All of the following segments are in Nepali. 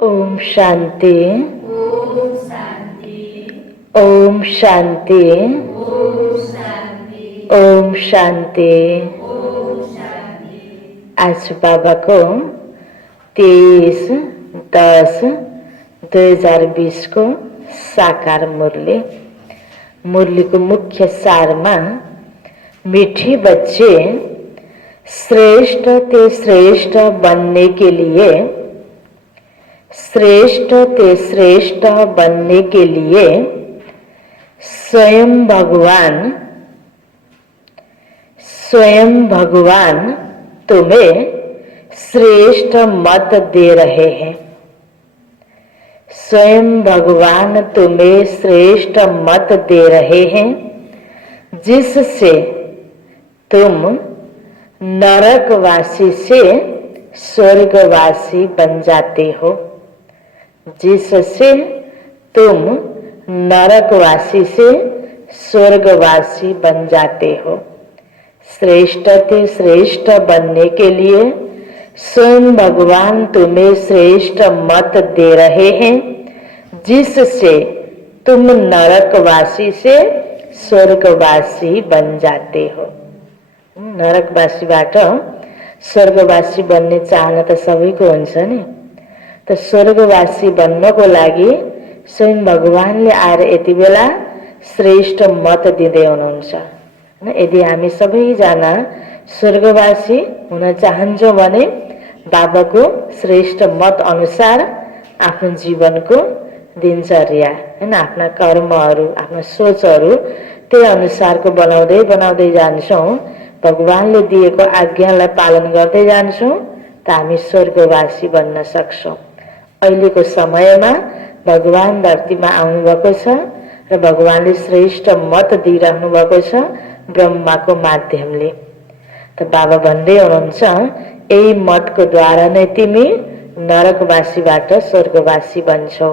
ओम शांति। ओम शांति। ओम शांति। ओम शांति। ओम शांति। ओम शांति। आज बाबा को 23/10/2020 को साकार मुरली। मुरली को मुख्य सार में मीठे बच्चे श्रेष्ठ ते श्रेष्ठ बनने के लिए श्रेष्ठ ते श्रेष्ठ बनने के लिए स्वयं भगवान तुम्हें श्रेष्ठ मत दे रहे हैं। स्वयं भगवान तुम्हें श्रेष्ठ मत दे रहे हैं, जिससे तुम नरकवासी से स्वर्गवासी बन जाते हो। जिससे तुम नरकवासी से स्वर्गवासी बन जाते हो। श्रेष्ठ ते श्रेष्ठ बनने के लिए स्वयं भगवान तुम्हें श्रेष्ठ मत दे रहे हैं, जिससे तुम नरकवासी से स्वर्गवासी बन जाते हो। नरकवासीबाट स्वर्गवासी बन्ने चाहना त सबैको हुन्छ नि। त स्वर्गवासी बन्नको लागि स्वयं भगवानले आएर यति बेला श्रेष्ठ मत दिँदै हुनुहुन्छ। यदि हामी सबैजना स्वर्गवासी हुन चाहन्छौँ भने बाबाको श्रेष्ठ मत अनुसार आफ्नो जीवनको दिनचर्या आफ्ना कर्महरू, आफ्ना सोचहरू त्यही अनुसारको बनाउँदै बनाउँदै जान्छौँ, भगवानले दिएको आज्ञालाई पालन गर्दै जान्छौँ, त हामी स्वर्गवासी बन्न सक्छौँ। अहिलेको समयमा भगवान धरतीमा आउनुभएको छ र भगवानले श्रेष्ठ मत दिइराख्नु भएको छ ब्रह्माको माध्यमले। त बाबा भन्दै हुनुहुन्छ, यही मतको द्वारा नै तिमी नरकवासीबाट स्वर्गवासी बन्छौ।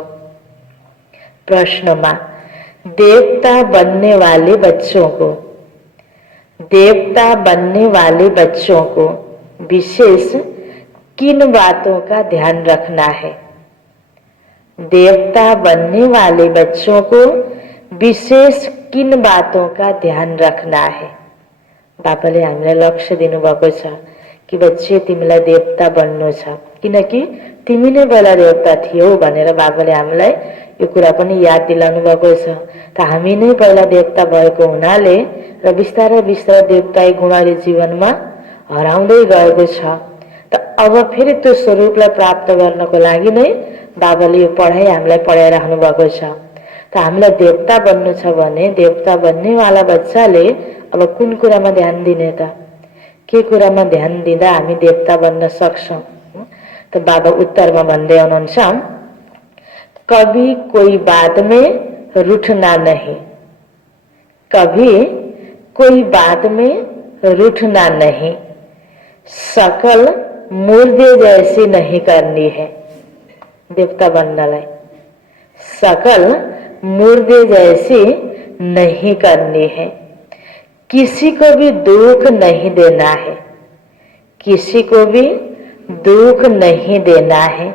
प्रश्नमा देवता बनने वाले बच्चों को विशेष किन बातों का ध्यान रखना है? देवता बनने वाले बच्चों को विशेष किन बातों का ध्यान रखना है? बाबाले हामीलाई लक्ष्य दिनुभएको छ कि बच्चे तिमीलाई देवता बन्नु छ, किनकि तिमी नै पहिला देवता थियौ भनेर बाबाले हामीलाई यो कुरा पनि याद दिलाउनु भएको छ। त हामी नै पहिला देवता भएको हुनाले र बिस्तारै बिस्तारै देवताई गुण अहिले जीवनमा हराउँदै गएको छ। त अब फेरि त्यो स्वरूपलाई प्राप्त गर्नको लागि नै बाबाले यो पढाइ हामीलाई पढाइराख्नु भएको छ। त हामीलाई देवता बन्नु छ भने देवता बन्नेवाला बच्चाले अब कुन कुरामा ध्यान दिने त? के कुरामा ध्यान दिँदा हामी देवता बन्न सक्छौँ? त बाबा उत्तरमा भन्दै हुनुहुन्छ, कभी कोई बात में रूठना नहीं, कभी कोई बात में रूठना नहीं, सकल मुर्दे जैसी नहीं करनी है। देवता बननालाई सकल मुर्दे जैसी नहीं करनी है, किसी को भी दुख नहीं देना है, किसी को भी दुख नहीं देना है।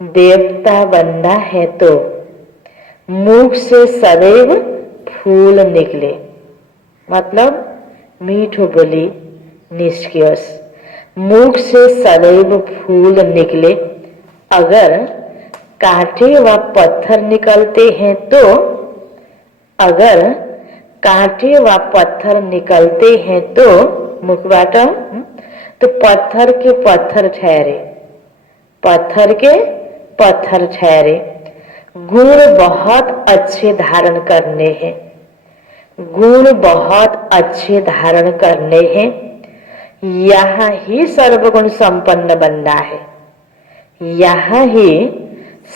देवता बनना है तो मुख से सदैव फूल निकले, मतलब मीठो बोली निस्कियोस्, मुख से सदैव फूल निकले। अगर कांटे व पत्थर निकलते हैं तो अगर कांटे व पत्थर निकलते हैं तो मुखबाट तो पत्थर के पत्थर ठहरे, पत्थर के पत्थर ठहरे। गुण बहुत अच्छे धारण करने हैं, गुण बहुत अच्छे धारण करने हैं। यहाँ ही सर्वगुण संपन्न बनना है, यहाँ ही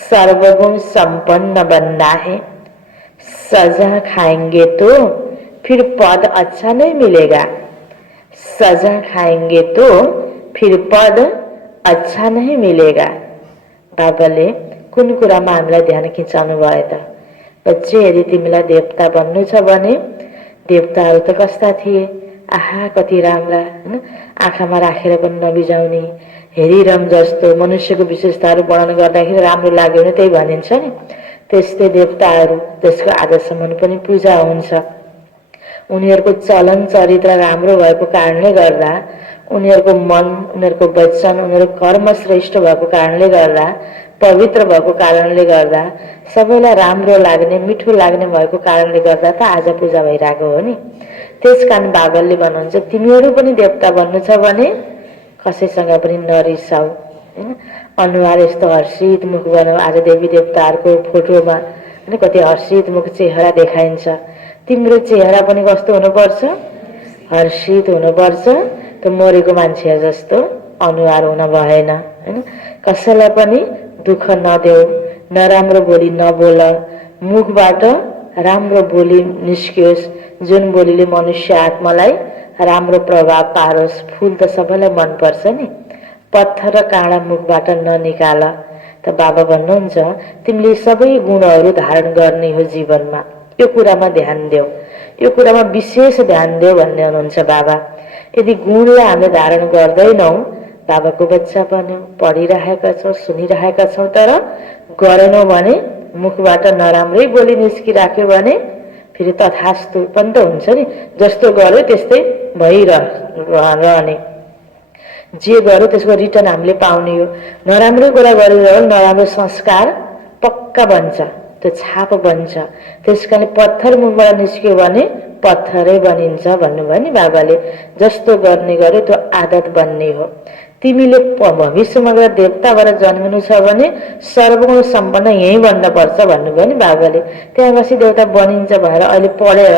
सर्वगुण संपन्न बनना है। सजा खाएंगे तो फिर पद अच्छा नहीं मिलेगा, सजा खाएंगे तो फिर पद अच्छा नहीं मिलेगा। बाबाले कुन कुरामा हामीलाई ध्यान खिचाउनु भयो त? बच्चे, यदि तिमीलाई देवता बन्नु छ भने देवताहरू त कस्ता थिए? आहा कति राम्रा हैन, आँखामा राखेर पनि नबिजाउने, हेरिरम जस्तो मनुष्यको विशेषताहरू वर्णन गर्दाखेरि राम्रो लाग्यो भने त्यही भनिन्छ नि। त्यस्तै देवताहरू जसको आजसम्म पनि पूजा हुन्छ, उनीहरूको चलन चरित्र राम्रो भएको कारणले गर्दा, उनीहरूको मन, उनीहरूको वचन, उनीहरूको कर्म श्रेष्ठ भएको कारणले गर्दा, पवित्र भएको कारणले गर्दा, सबैलाई राम्रो लाग्ने मिठो लाग्ने भएको कारणले गर्दा त आज पूजा भइरहेको हो नि। त्यसकारण बाबलले भन्नुहुन्छ तिमीहरू पनि देवता बन्नु छ भने कसैसँग पनि नरिसाऊ हैन। अनुहार यस्तो हर्षित मुख बनाऊ। आज देवी देवताहरूको फोटोमा हैन कति हर्षित मुख चेहरा देखाइन्छ। तिम्रो चेहरा पनि कस्तो हुनुपर्छ? हर्षित हुनुपर्छ। त मरेको मान्छे जस्तो अनुहार हुन भएन हैन। कसैलाई पनि दुःख नदेऊ, नराम्रो बोली नबोल, मुखबाट राम्रो बोली निस्कियोस्, जुन बोलीले मनुष्य आत्मालाई राम्रो प्रभाव पारोस्। फूल त सबैलाई मनपर्छ नि, पत्थर र काँडा मुखबाट ननिकाल। त बाबा भन्नुहुन्छ तिमीले सबै गुणहरू धारण गर्ने हो जीवनमा, यो कुरामा ध्यान देऊ, यो कुरामा विशेष ध्यान देऊ भन्ने हुनुहुन्छ बाबा। यदि गुणलाई हामीले धारण गर्दैनौँ, बाबाको बच्चा बन्यौँ, पढिरहेका छौँ, सुनिरहेका छौँ, तर गरेनौँ भने, मुखबाट नराम्रै बोली निस्किराख्यो भने फेरि तथास्तु पनि त हुन्छ नि। जस्तो गर्यो त्यस्तै भइरहने, जे गर्यो त्यसको रिटर्न हामीले पाउने हो। नराम्रो कुरा गरेर नराम्रो संस्कार पक्का बन्छ, त्यो छाप बन्छ। त्यसकारण पत्थर मुखबाट निस्क्यो भने पत्थरै बनिन्छ भन्नुभयो नि बाबाले। जस्तो गर्ने गर्यो त्यो आदत बन्ने हो। तिमीले भविष्यमा गएर देवताबाट जन्मिनु छ भने सर्वगुण सम्पन्न यहीँ बन्नुपर्छ भन्नुभयो नि बाबाले। त्यहाँ बसी देवता बनिन्छ भनेर अहिले पढेर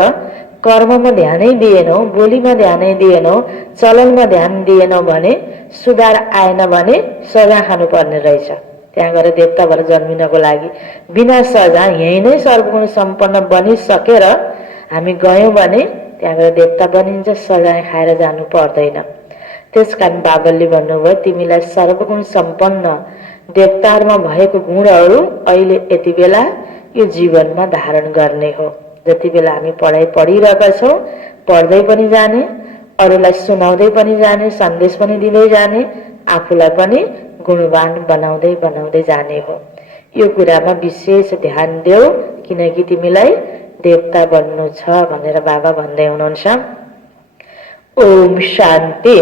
कर्ममा ध्यानै दिएनौ, बोलीमा ध्यानै दिएनौ, चलनमा ध्यान दिएनौ भने, सुधार आएन भने सजा खानु पर्ने रहेछ। त्यहाँ गएर देवताबाट जन्मिनको लागि बिना सजा यहीँ नै सर्वगुण सम्पन्न बनिसकेर हामी गयौँ भने त्यहाँ गएर देवता बनिन्छ, सजाय खाएर जानु पर्दैन। त्यसकारण बाबलले भन्नुभयो तिमीलाई सर्वगुण सम्पन्न देवताहरूमा भएको गुणहरू अहिले यति बेला यो जीवनमा धारण गर्ने हो। जति बेला हामी पढाइ पढिरहेका छौँ, पढ्दै पनि जाने, अरूलाई सुनाउँदै पनि जाने, सन्देश पनि दिँदै जाने, आफूलाई पनि गुणवान बनाउँदै बनाउँदै जाने हो। यो कुरामा विशेष ध्यान देऊ, किनकि तिमीलाई देवता बन्नु छ भनेर बाबा भन्दै हुनुहुन्छ। ओम शान्ति।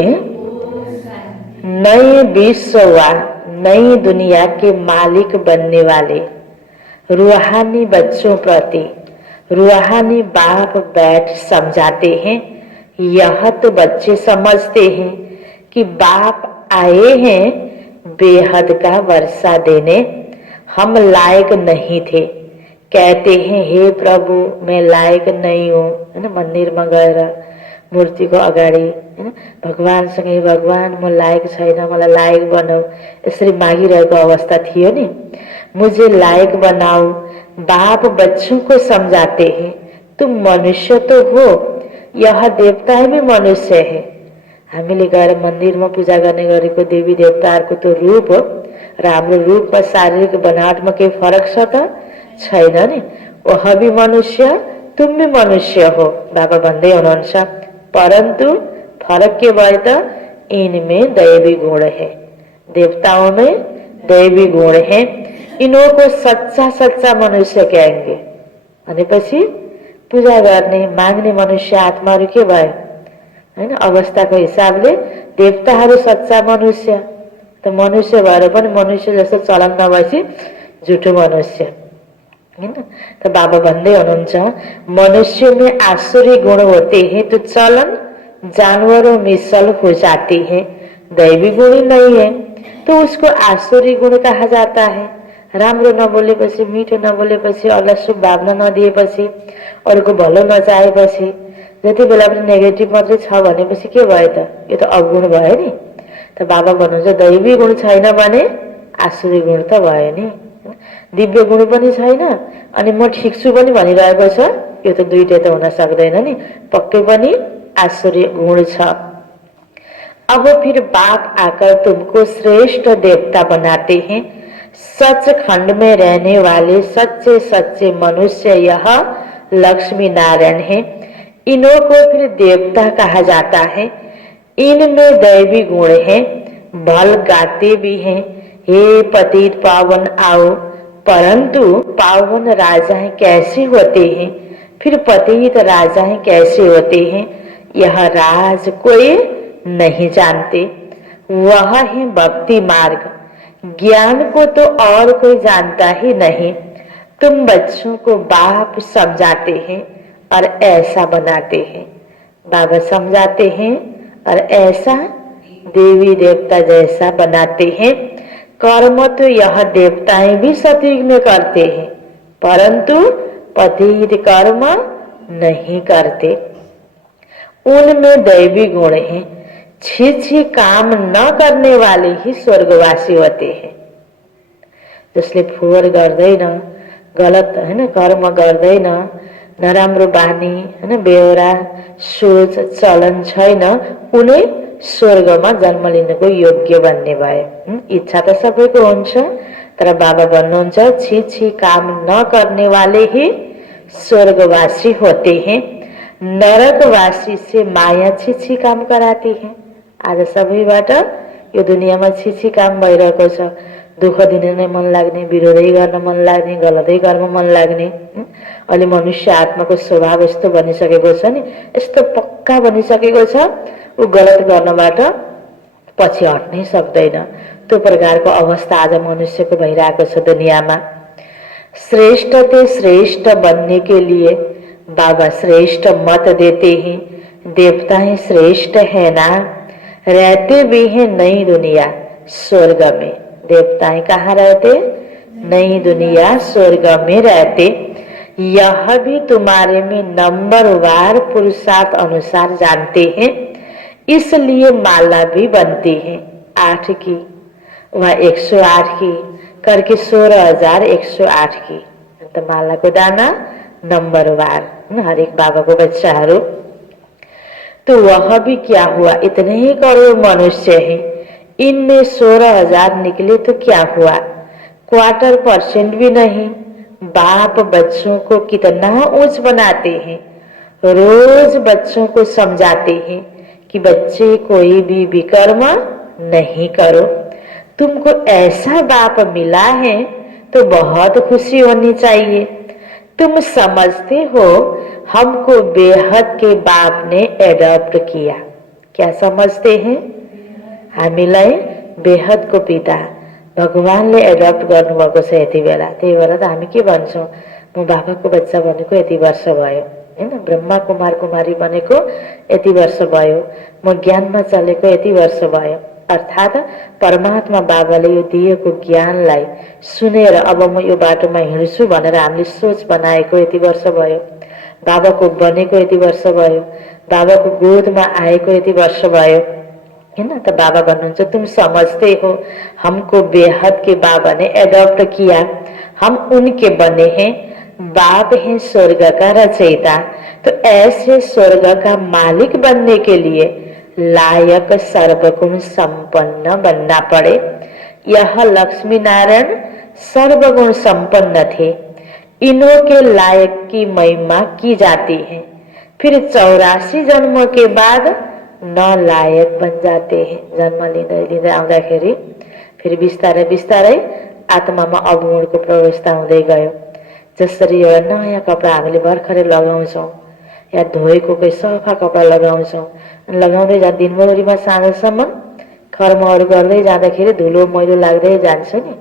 नए विश्व व नई दुनिया के मालिक बनने वाले रूहानी बच्चों प्रति रूहानी बाप बैठ समझाते हैं। यह तो बच्चे समझते हैं कि बाप आए हैं बेहद का वर्षा देने, हम लायक नहीं थे। कहते हैं हे प्रभु मैं लायक नहीं हूँ हैन। मन्दिरमा गएर मूर्तिको अगाडि हैन भगवानसँग हे भगवान म लायक छैन, मलाई लायक बनाऊ, यसरी मागिरहेको अवस्था थियो नि। मुझे लायक बनाओ। बाप बच्चों को समझाते हैं तुम मनुष्य तो हो, यह देवता भी मनुष्य है। हामीले गएर मन्दिरमा पूजा गर्ने गरेको देवी देवताहरूको त्यो रूप र हाम्रो रूपमा शारीरिक बनावटमा केही फरक छ त छैन नि। वह भी मनुष्य तुम भी मनुष्य हो बाबा भन्दै हुनुहुन्छ। परंतु फरक के भए त इनमें दैवी गुण है, देवताओं में दैवी गुण है। इन्हों को सच्चा सच्चा मनुष्य कहेंगे। भनेपछि पूजा गर्ने माग्ने मनुष्य आत्माहरू के भयो हैन। अवस्थाको हिसाबले देवताहरू सच्चा मनुष्य, त मनुष्य भएर पनि मनुष्य जस्तो चलन नभएपछि झुठो मनुष्य हैन। त बाबा भन्दै हुनुहुन्छ मनुष्य में आसुरी गुण होते हैं तो चलन जानवरों में सल हो जाती है, दैवी गुण नहीं है तो उसको आसुरी गुण कहा जाता है। राम्रो नबोलेपछि, मिठो नबोलेपछि, अरूलाई शुभ भावना नदिएपछि, अरूको भलो नचाहेपछि, जति बेला पनि नेगेटिभ मात्रै छ भनेपछि के भयो त? यो त अवगुण भयो नि। त बाबा भन्नुहुन्छ दैवी गुण छैन भने आसुरी गुण त भयो नि। दिव्य गुण पनि छैन अनि म ठिक छु पनि भनिरहेको छ, यो त दुईटै त हुन सक्दैन नि। पक्कै पनि आसुरी गुण छ। अब फिर बाप आकर तुमको श्रेष्ठ देवता बनाते हैं। सच खंड में रहने वाले सच्चे सच्चे मनुष्य यह लक्ष्मी नारायण है। इन्हों को फिर देवता कहा जाता है। इनमें दैवी गुण है, भल गाते भी हैं, हे पतित पावन आओ। परंतु पावन राजाएं कैसे होते हैं, फिर पतित राजाएं कैसे होते हैं, यह राज कोई नहीं जानते। वह है भक्ति मार्ग, ज्ञान को तो और कोई जानता ही नहीं। तुम बच्चों को बाप समझाते हैं और ऐसा बनाते हैं। बाबा समझाते हैं और ऐसा देवी देवता जैसा बनाते हैं। कर्म तो यह देवताएं भी सतयुग में करते हैं, परंतु पतित कर्म नहीं करते। उनमें दैवी गुण है। छी काम न करने वाले ही स्वर्गवासी होते हैं। जसले फोहोर गर्दैन, गलत हैन कर्म गर्दैन, नराम्रो बानी हैन बेहोरा सोच चलन छैन, उनी स्वर्गमा जन्म लिनको योग्य बन्ने भए। इच्छा त सबैको हुन्छ, तर बाबा भन्नुहुन्छ छी काम न करने वाले ही स्वर्गवासी होते हैं। नरकवासी से माया छी काम कराती है। आज सबैबाट यो दुनियाँमा छी काम भइरहेको छ। दुःख दिन नै मन लाग्ने, विरोधै गर्न मन लाग्ने, गलतै गर्न मन लाग्ने। अहिले मनुष्य आत्माको स्वभाव यस्तो बनिसकेको छ नि, यस्तो पक्का बनिसकेको छ, ऊ गलत गर्नबाट पछि हट्नै सक्दैन। त्यो प्रकारको अवस्था आज मनुष्यको भइरहेको छ दुनियाँमा। श्रेष्ठ ते श्रेष्ठ बनने के लिए बाबा श्रेष्ठ मत देते हैं। देवताएं श्रेष्ठ है ना, रहते भी हैं नई दुनिया स्वर्ग में। देवताएं कहाँ रहते? नई दुनिया स्वर्ग में रहते। यह भी तुम्हारे में नंबरवार पुरुषार्थ अनुसार जानते हैं, इसलिए माला भी बनती है। 8 की, वहाँ 108 की करके 16,108 की। तो माला को दाना नंबरवार हरेक बाबा को बच्चाहरू। तो वह भी क्या हुआ, इतने ही करोड़ मनुष्य हैं, इनमें 16,000 निकले तो क्या हुआ, 1/4% भी नहीं। बाप बच्चों को कितना ऊंच बनाते हैं। रोज बच्चों को समझाते हैं कि बच्चे कोई भी विकर्म नहीं करो। तुमको ऐसा बाप मिला है तो बहुत खुशी होनी चाहिए। तुम समझते हो हमको बेहद के बाप ने एडॉप्ट किया। क्या समझते हैं? हामीलाई बेहद को पिता भगवानले एडप्ट गर्नुभएको छ यति बेला। त्यही भएर त हामी के भन्छौँ, म बाबाको बच्चा बनेको यति वर्ष भयो हैन, ब्रह्मा कुमार कुमारी बनेको यति वर्ष भयो, म ज्ञानमा चलेको यति वर्ष भयो। अर्थात् परमात्मा बाबाले यो दिएको ज्ञानलाई सुनेर अब म यो बाटोमा हिँड्छु भनेर हामीले सोच बनाएको यति वर्ष भयो। बाबाको बनेको यति वर्ष भयो, बाबाको गोदमा आएको यति वर्ष भयो है ना। तो बाबा भन्नुहुन्छ तुम समझते हो हमको बेहद के बाबा ने एडॉप्ट किया, हम उनके बने हैं, बाप हैं स्वर्ग का रचयिता। तो ऐसे स्वर्ग का मालिक बनने के लिए लायक सर्वगुण संपन्न बनना पड़े। यह लक्ष्मी नारायण सर्वगुण संपन्न थे, इन्हों के लायक की महिमा की जाती है। फिर 84 जन्मों के बाद न लायक बन जाते हैं। जन्म लिँदै लिँदै आउँदाखेरि फिर बिस्तारै बिस्तारै आत्मामा अवगुणको प्रवेशता हुँदै गयो। जसरी एउटा नयाँ कपडा हामीले भर्खरै लगाउँछौँ या धोएको कोही सफा कपडा लगाउँछौँ, लगाउँदै जाँदा दिनभरिमा साँझसम्म कर्महरू गर्दै जाँदाखेरि धुलो मैलो लाग्दै जान्छ नि,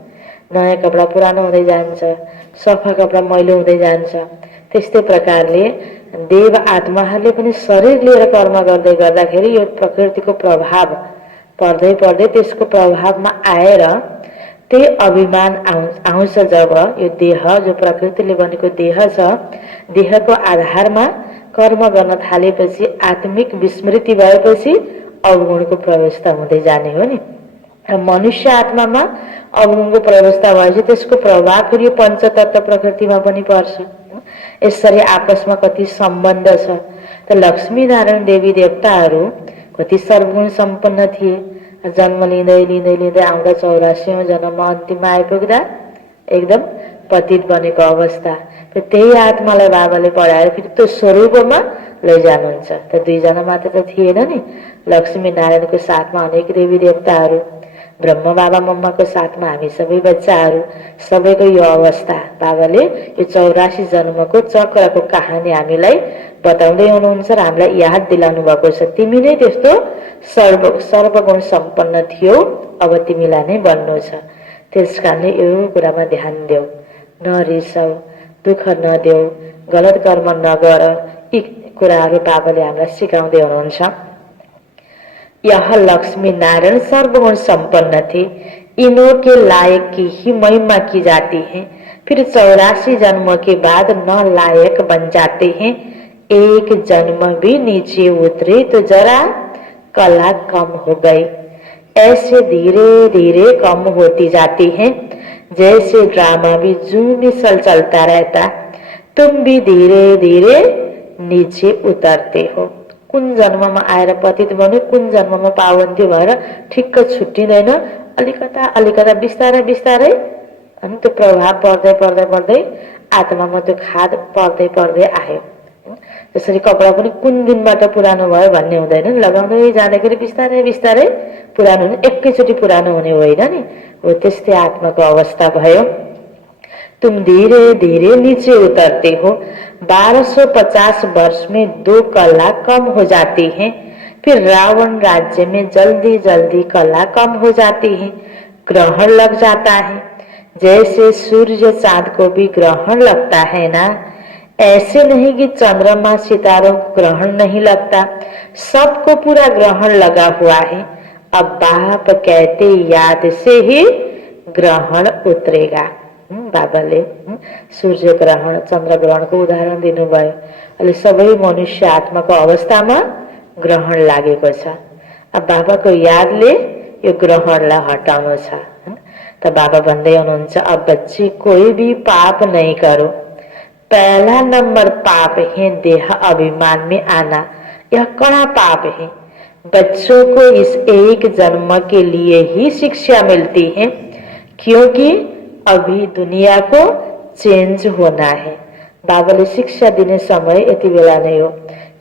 नयाँ कपडा पुरानो हुँदै जान्छ, सफा कपडा मैलो हुँदै जान्छ। त्यस्तै प्रकारले देव आत्माहरूले पनि शरीर लिएर कर्म गर्दै गर्दाखेरि यो प्रकृतिको प्रभाव पर्दै पर्दै त्यसको प्रभावमा आएर त्यही अभिमान आउँछ। जब यो देह जो प्रकृतिले बनेको देह छ, देहको आधारमा कर्म गर्न थालेपछि आत्मिक विस्मृति भएपछि अवगुणको प्रवेशता हुँदै जाने हो नि। मनुष्य आत्मामा अवगुणको प्रवेशता भएपछि त्यसको प्रभाव फेरि पञ्चतत्व प्रकृतिमा पनि पर्छ। यसरी आपसमा कति सम्बन्ध छ। त लक्ष्मी नारायण देवी देवताहरू कति सर्वगुण सम्पन्न थिए। जन्म लिँदै लिँदै लिँदै आउँदा 84औं जन्ममा अन्तिममा आइपुग्दा एकदम पतित बनेको अवस्था। त्यही आत्मालाई बाबाले पढाएर फेरि त्यो स्वरूपमा लैजानुहुन्छ। त दुईजना मात्र त थिएन नि, लक्ष्मी नारायणको साथमा अनेक देवी देवताहरू, ब्रह्म बाबा मम्माको साथमा हामी सबै बच्चाहरू, सबैको यो अवस्था बाबाले यो 84 जन्मको चक्रको कहानी हामीलाई बताउँदै हुनुहुन्छ र हामीलाई याद दिलाउनु भएको छ। तिमी नै त्यस्तो सर्वगुण सम्पन्न थियौ, अब तिमीलाई नै बन्नु छ। त्यस कारणले यो कुरामा ध्यान देऊ, नरिसाऊ, दुःख नदेऊ, गलत कर्म नगर। यी कुराहरू बाबाले हामीलाई सिकाउँदै हुनुहुन्छ। यह लक्ष्मी नारायण सर्वगुण संपन्न थे, इन्हों के लायक की ही महिमा की जाती है, फिर 84 जन्मों के बाद न लायक बन जाते हैं। एक जन्म भी नीचे उतरे तो जरा कला कम हो गई, ऐसे धीरे धीरे कम होती जाती है। जैसे ड्रामा भी जू मिसल चलता रहता, तुम भी धीरे धीरे नीचे उतरते हो। कुन जन्ममा आएर पतित बन्यो, कुन जन्ममा पावन्ती भएर ठिक्क छुट्टिँदैन, अलिकता अलिकता बिस्तारै बिस्तारै अनि त्यो प्रभाव पर्दै पर्दै पर्दै आत्मामा त्यो खाद पर्दै पर्दै आयो। जसरी कपडा पनि कुन दिनबाट पुरानो भयो भन्ने हुँदैन, लगाउँदै जाँदाखेरि बिस्तारै बिस्तारै पुरानो हुने, एकैचोटि पुरानो हुने होइन नि। हो त्यस्तै आत्माको अवस्था भयो। तुम धीरे धीरे नीचे उतरते हो, 1250 वर्ष में 2 कला कम हो जाती है, फिर रावण राज्य में जल्दी जल्दी कला कम हो जाती है, ग्रहण लग जाता है। जैसे सूर्य चांद को भी ग्रहण लगता है ना, ऐसे नहीं कि चंद्रमा सितारों को ग्रहण नहीं लगता, सबको पूरा ग्रहण लगा हुआ है। अब बाप कहते याद से ही ग्रहण उतरेगा। बाबाले सूर्य ग्रहण चन्द्र ग्रहणको उदाहरण दिनुभयो। अहिले सबै मनुष्य आत्माको अवस्थामा ग्रहण लागेको छ। अब बाबाको यादले यो ग्रहणलाई हटाउनु छ। त बाबा भन्दै हुनुहुन्छ, अब बच्चे कोई भी पाप नहीं करो, पहला नंबर पाप है देह अभिमान में आना, यह कड़ा पाप है। बच्चों को इस एक जन्म के लिए ही शिक्षा मिलती है, क्योंकि अभी दुनिया को चेन्ज होना है। बाबाले शिक्षा दिने समय यति बेला नै हो,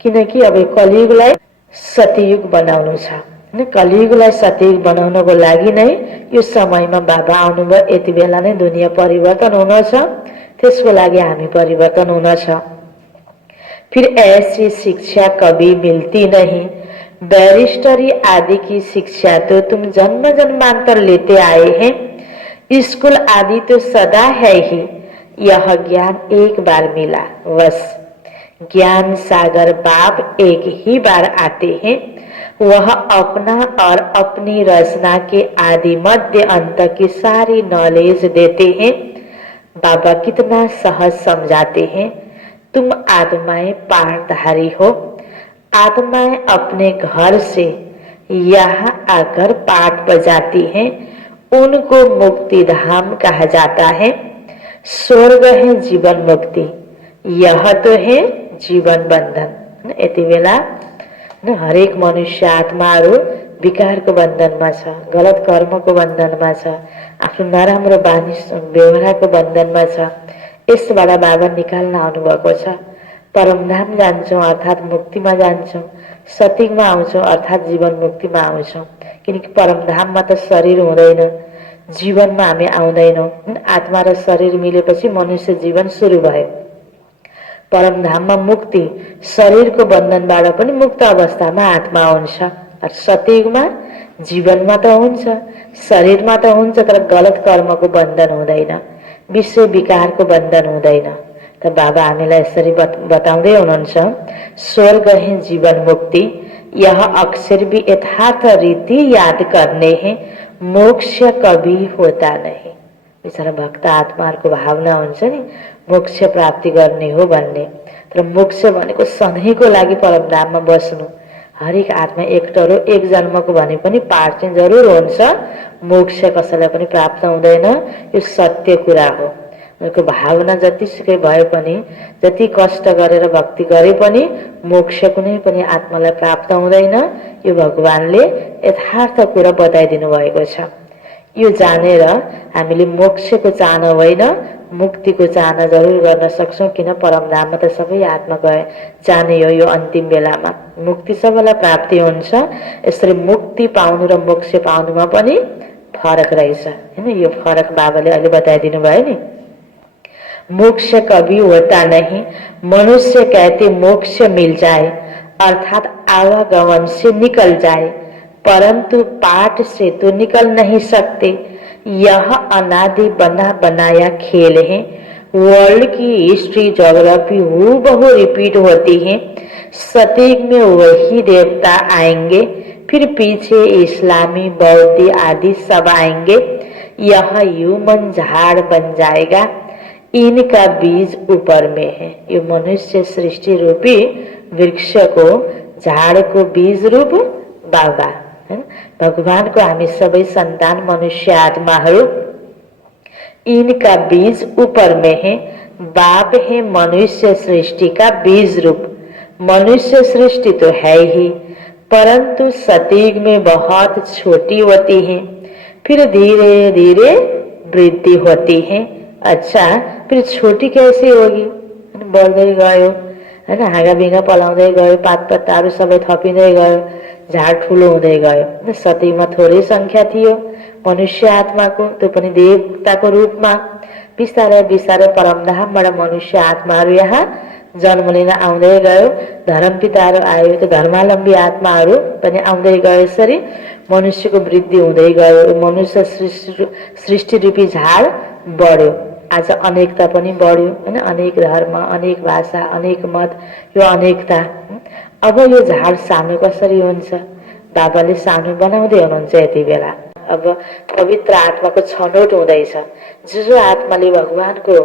किनकि अब कलियुगलाई सतयुग बनाउनु छ। कलियुगलाई सतयुग बनाउनको लागि नै यो समयमा बाबा आउनुभयो। यति बेला नै दुनिया परिवर्तन हुन छ, त्यसको लागि हामी परिवर्तन हुन छ। फिर ऐसी शिक्षा कभी मिलती नहीं, बैरिस्टरी आदि की शिक्षा तो तुम जन्म जन्मांतर लेते आए हैं, स्कूल आदि तो सदा है ही, यह ज्ञान एक बार मिला बस। ज्ञान सागर बाप एक ही बार आते हैं, वह अपना और अपनी रचना के आदि मध्य अंत की सारी नॉलेज देते हैं। बाबा कितना सहज समझाते हैं, तुम आत्माएं पाठधारी हो, आत्माएं अपने घर से यहाँ आकर पाठ बजाती हैं, उनको मुक्ति धाम कहा जाता है। स्वर्ग है जीवन मुक्ति, यह तो है जीवन बंधन। यति बेला हरेक मनुष्य आत्माहरू विकारको बन्धनमा छ, गलत कर्मको बन्धनमा छ, आफ्नो नराम्रो बानी व्यवहारको बन्धनमा छ। यसबाट बाबा निकाल्न आउनुभएको छ। परमधाम जान्छौँ अर्थात् मुक्तिमा जान्छौँ, सतयुगमा आउँछौँ अर्थात् जीवन मुक्तिमा आउँछौँ। किनकि परमधाममा त शरीर हुँदैन, जीवनमा हामी आउँदैनौँ। आत्मा र शरीर मिलेपछि मनुष्य जीवन सुरु भयो। परमधाममा मुक्ति शरीरको बन्धनबाट पनि मुक्त अवस्थामा आत्मा हुन्छ। सतयुगमा जीवनमा त हुन्छ, शरीरमा त हुन्छ, तर गलत कर्मको बन्धन हुँदैन, विषय विकारको बन्धन हुँदैन। त बाबा हामीलाई यसरी बताउँदै हुनुहुन्छ, स्वर्ग है जीवन मुक्ति, यह अक्षर भी यथार्थ रीति याद करने हैं, मोक्ष कभी होता नहीं। बिचारा भक्त आत्माहरूको भावना हुन्छ नि मोक्ष प्राप्ति गर्ने हो भन्ने, तर मोक्ष भनेको सधैँको लागि परमधाममा बस्नु। हरेक आत्मा एकटरो एक जन्मको भने पनि पाठ चाहिँ जरुर हुन्छ, मोक्ष कसैलाई पनि प्राप्त हुँदैन। यो सत्य कुरा हो। उनको भावना जतिसुकै भए पनि, जति कष्ट गरेर भक्ति गरे पनि मोक्ष कुनै पनि आत्मालाई प्राप्त हुँदैन। यो भगवानले यथार्थ कुरा बताइदिनु भएको छ। यो जानेर हामीले मोक्षको चाहना होइन मुक्तिको चाहना जरुर गर्न सक्छौं। किन परमधाममा त सबै आत्मा गए जाने हो यो अन्तिम बेलामा। मुक्ति सबैलाई प्राप्ति हुन्छ। यसरी मुक्ति पाउनु र मोक्ष पाउनुमा पनि फरक रहेछ हैन। यो फरक बाबाले अहिले बताइदिनु भयो नि। मोक्ष कभी होता नहीं, मनुष्य कहते मोक्ष मिल जाए अर्थात आवागमन से निकल जाए, परंतु पाठ से तो निकल नहीं सकते। यह अनादि बना बनाया खेल है। वर्ल्ड की हिस्ट्री ज्योग्राफी हूबहू रिपीट होती है। सतयुग में वही देवता आएंगे, फिर पीछे इस्लामी बौद्ध आदि सब आएंगे। यह ह्यूमन झाड़ बन जाएगा। इनका बीज ऊपर में है। ये मनुष्य सृष्टि रूपी वृक्ष को झाड़ को बीज रूप बाबा भगवान को हामी सबै संतान मनुष्य आत्माहरू। इनका बीज ऊपर में है। बाप है मनुष्य सृष्टि का बीज रूप। मनुष्य सृष्टि तो है ही, परंतु सतयुग में बहुत छोटी होती है, फिर धीरे धीरे वृद्धि होती है। अच्छा, फिर छोटी कैसे होगी? बढ्दै गयो हैन, हाँगाबिगा पलाउँदै गयो, पातपत्ताहरू सबै थपिँदै गयो, झाड ठुलो हुँदै गयो। सतयुगमा थोरै संख्या थियो मनुष्य आत्माको, त्यो पनि देवताको रूपमा। बिस्तारै बिस्तारै परमधामबाट मनुष्य आत्माहरू यहाँ जन्म लिन आउँदै गयो। धर्मपिताहरू आयो, त्यो धर्मावलम्बी आत्माहरू पनि आउँदै गयो। यसरी मनुष्यको वृद्धि हुँदै गयो। मनुष्य सृष्टि रूपी झाड बढ्यो। आज अनेकता पनि बढ्यो हैन। अनेक धर्म, अनेक भाषा, अनेक मत, यो अनेकता। अब यो झाड सानो कसरी हुन्छ? बाबाले सानो बनाउँदै हुनुहुन्छ यति बेला। अब पवित्र आत्माको छनौट हुँदैछ। जो आत्माले भगवानको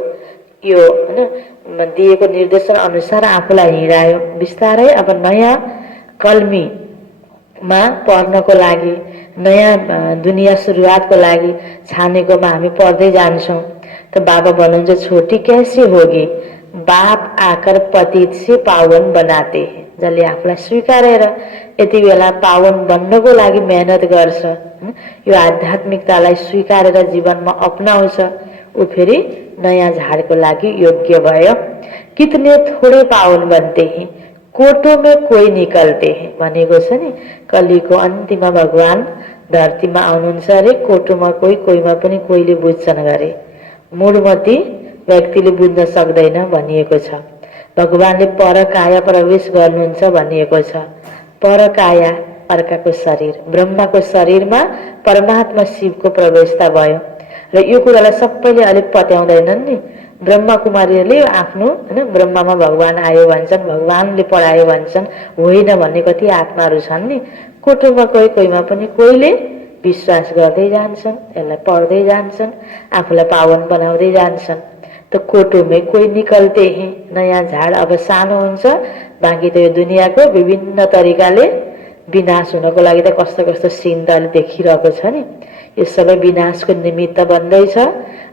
यो हैन दिएको निर्देशन अनुसार आफूलाई हिँडायो, बिस्तारै अब नयाँ कल्मीमा पर्नको लागि, नयाँ दुनिया सुरुवातको लागि छानेकोमा हामी पढ्दै जान्छौं। तो बाबा भन्नुहुन्छ छोटी कैसी होगी, बाप आकर पतित से पावन बनाते हैं। जसले आफूलाई स्वीकारेर यति बेला पावन बन्नको लागि मेहनत गर्छ, यो आध्यात्मिकतालाई स्वीकारेर जीवनमा अपनाउँछ, ऊ फेरि नयाँ झाडको लागि योग्य भयो। कितने थोड़े पावन बनते हैं, कोटो में कोई निकलते हैं भनेको छ नि। कलिको अन्तिममा भगवान धरतीमा आउनुहुन्छ अरे, कोटोमा कोही, कोहीमा पनि कोहीले बुझ्छन् गरे। मूढमती व्यक्तिले बुझ्न सक्दैन भनिएको छ। भगवानले परकाया प्रवेश गर्नुहुन्छ भनिएको छ। परकाया अर्काको शरीर, ब्रह्माको शरीरमा परमात्मा शिवको प्रवेशता भयो। र यो कुरालाई सबैले अलिक पत्याउँदैनन् नि। ब्रह्मा कुमारीले आफ्नो हैन ब्रह्मामा भगवान आयो भन्छन्, भगवानले पढायो भन्छन्, होइन भन्ने कति आत्माहरू छन् नि। कोटोमा कोही, कोहीमा पनि कोहीले विश्वास गर्दै जान्छन्, यसलाई पढ्दै जान्छन्, आफूलाई पावन बनाउँदै जान्छन्। त कोटोमै कोही निकल्ते हैं। नयाँ झाड अब सानो हुन्छ, बाँकी त यो दुनियाँको विभिन्न तरिकाले विनाश हुनको लागि त कस्तो कस्तो सीन त अहिले देखिरहेको छ नि। यो सबै विनाशको निमित्त बन्दैछ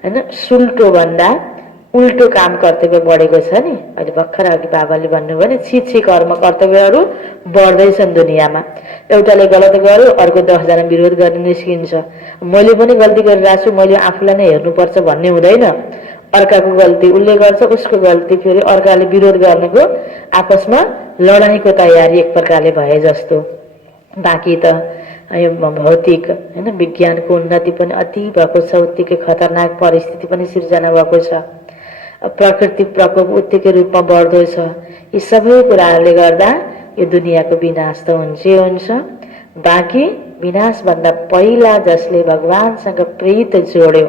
हैन। सुल्टो भन्दा उल्टो काम कर्तव्य बढेको छ नि। अहिले भर्खर अघि बाबाले भन्नुभयो नि, छिछि कर्म कर्तव्यहरू बढ्दैछन् दुनियाँमा। एउटाले गलत गर्यो, अर्को 10 जना विरोध गर्न निस्किन्छ। मैले पनि गल्ती गरिरहेको छु, मैले आफूलाई नै हेर्नुपर्छ भन्ने हुँदैन। अर्काको गल्ती उसले गर्छ, उसको गल्ती फेरि अर्काले विरोध गर्नको आपसमा लडाईँको तयारी एक प्रकारले भए जस्तो। बाँकी त यो भौतिक हैन विज्ञानको उन्नति पनि अति भएको छ, उत्तिकै खतरनाक परिस्थिति पनि सिर्जना भएको छ। प्रकृति प्रकोप उत्तिकै रूपमा बढ्दो छ। यी सबै कुराहरूले गर्दा यो दुनियाँको विनाश त हुन्छै हुन्छ। बाँकी विनाशभन्दा पहिला जसले भगवानसँग प्रीत जोड्यो,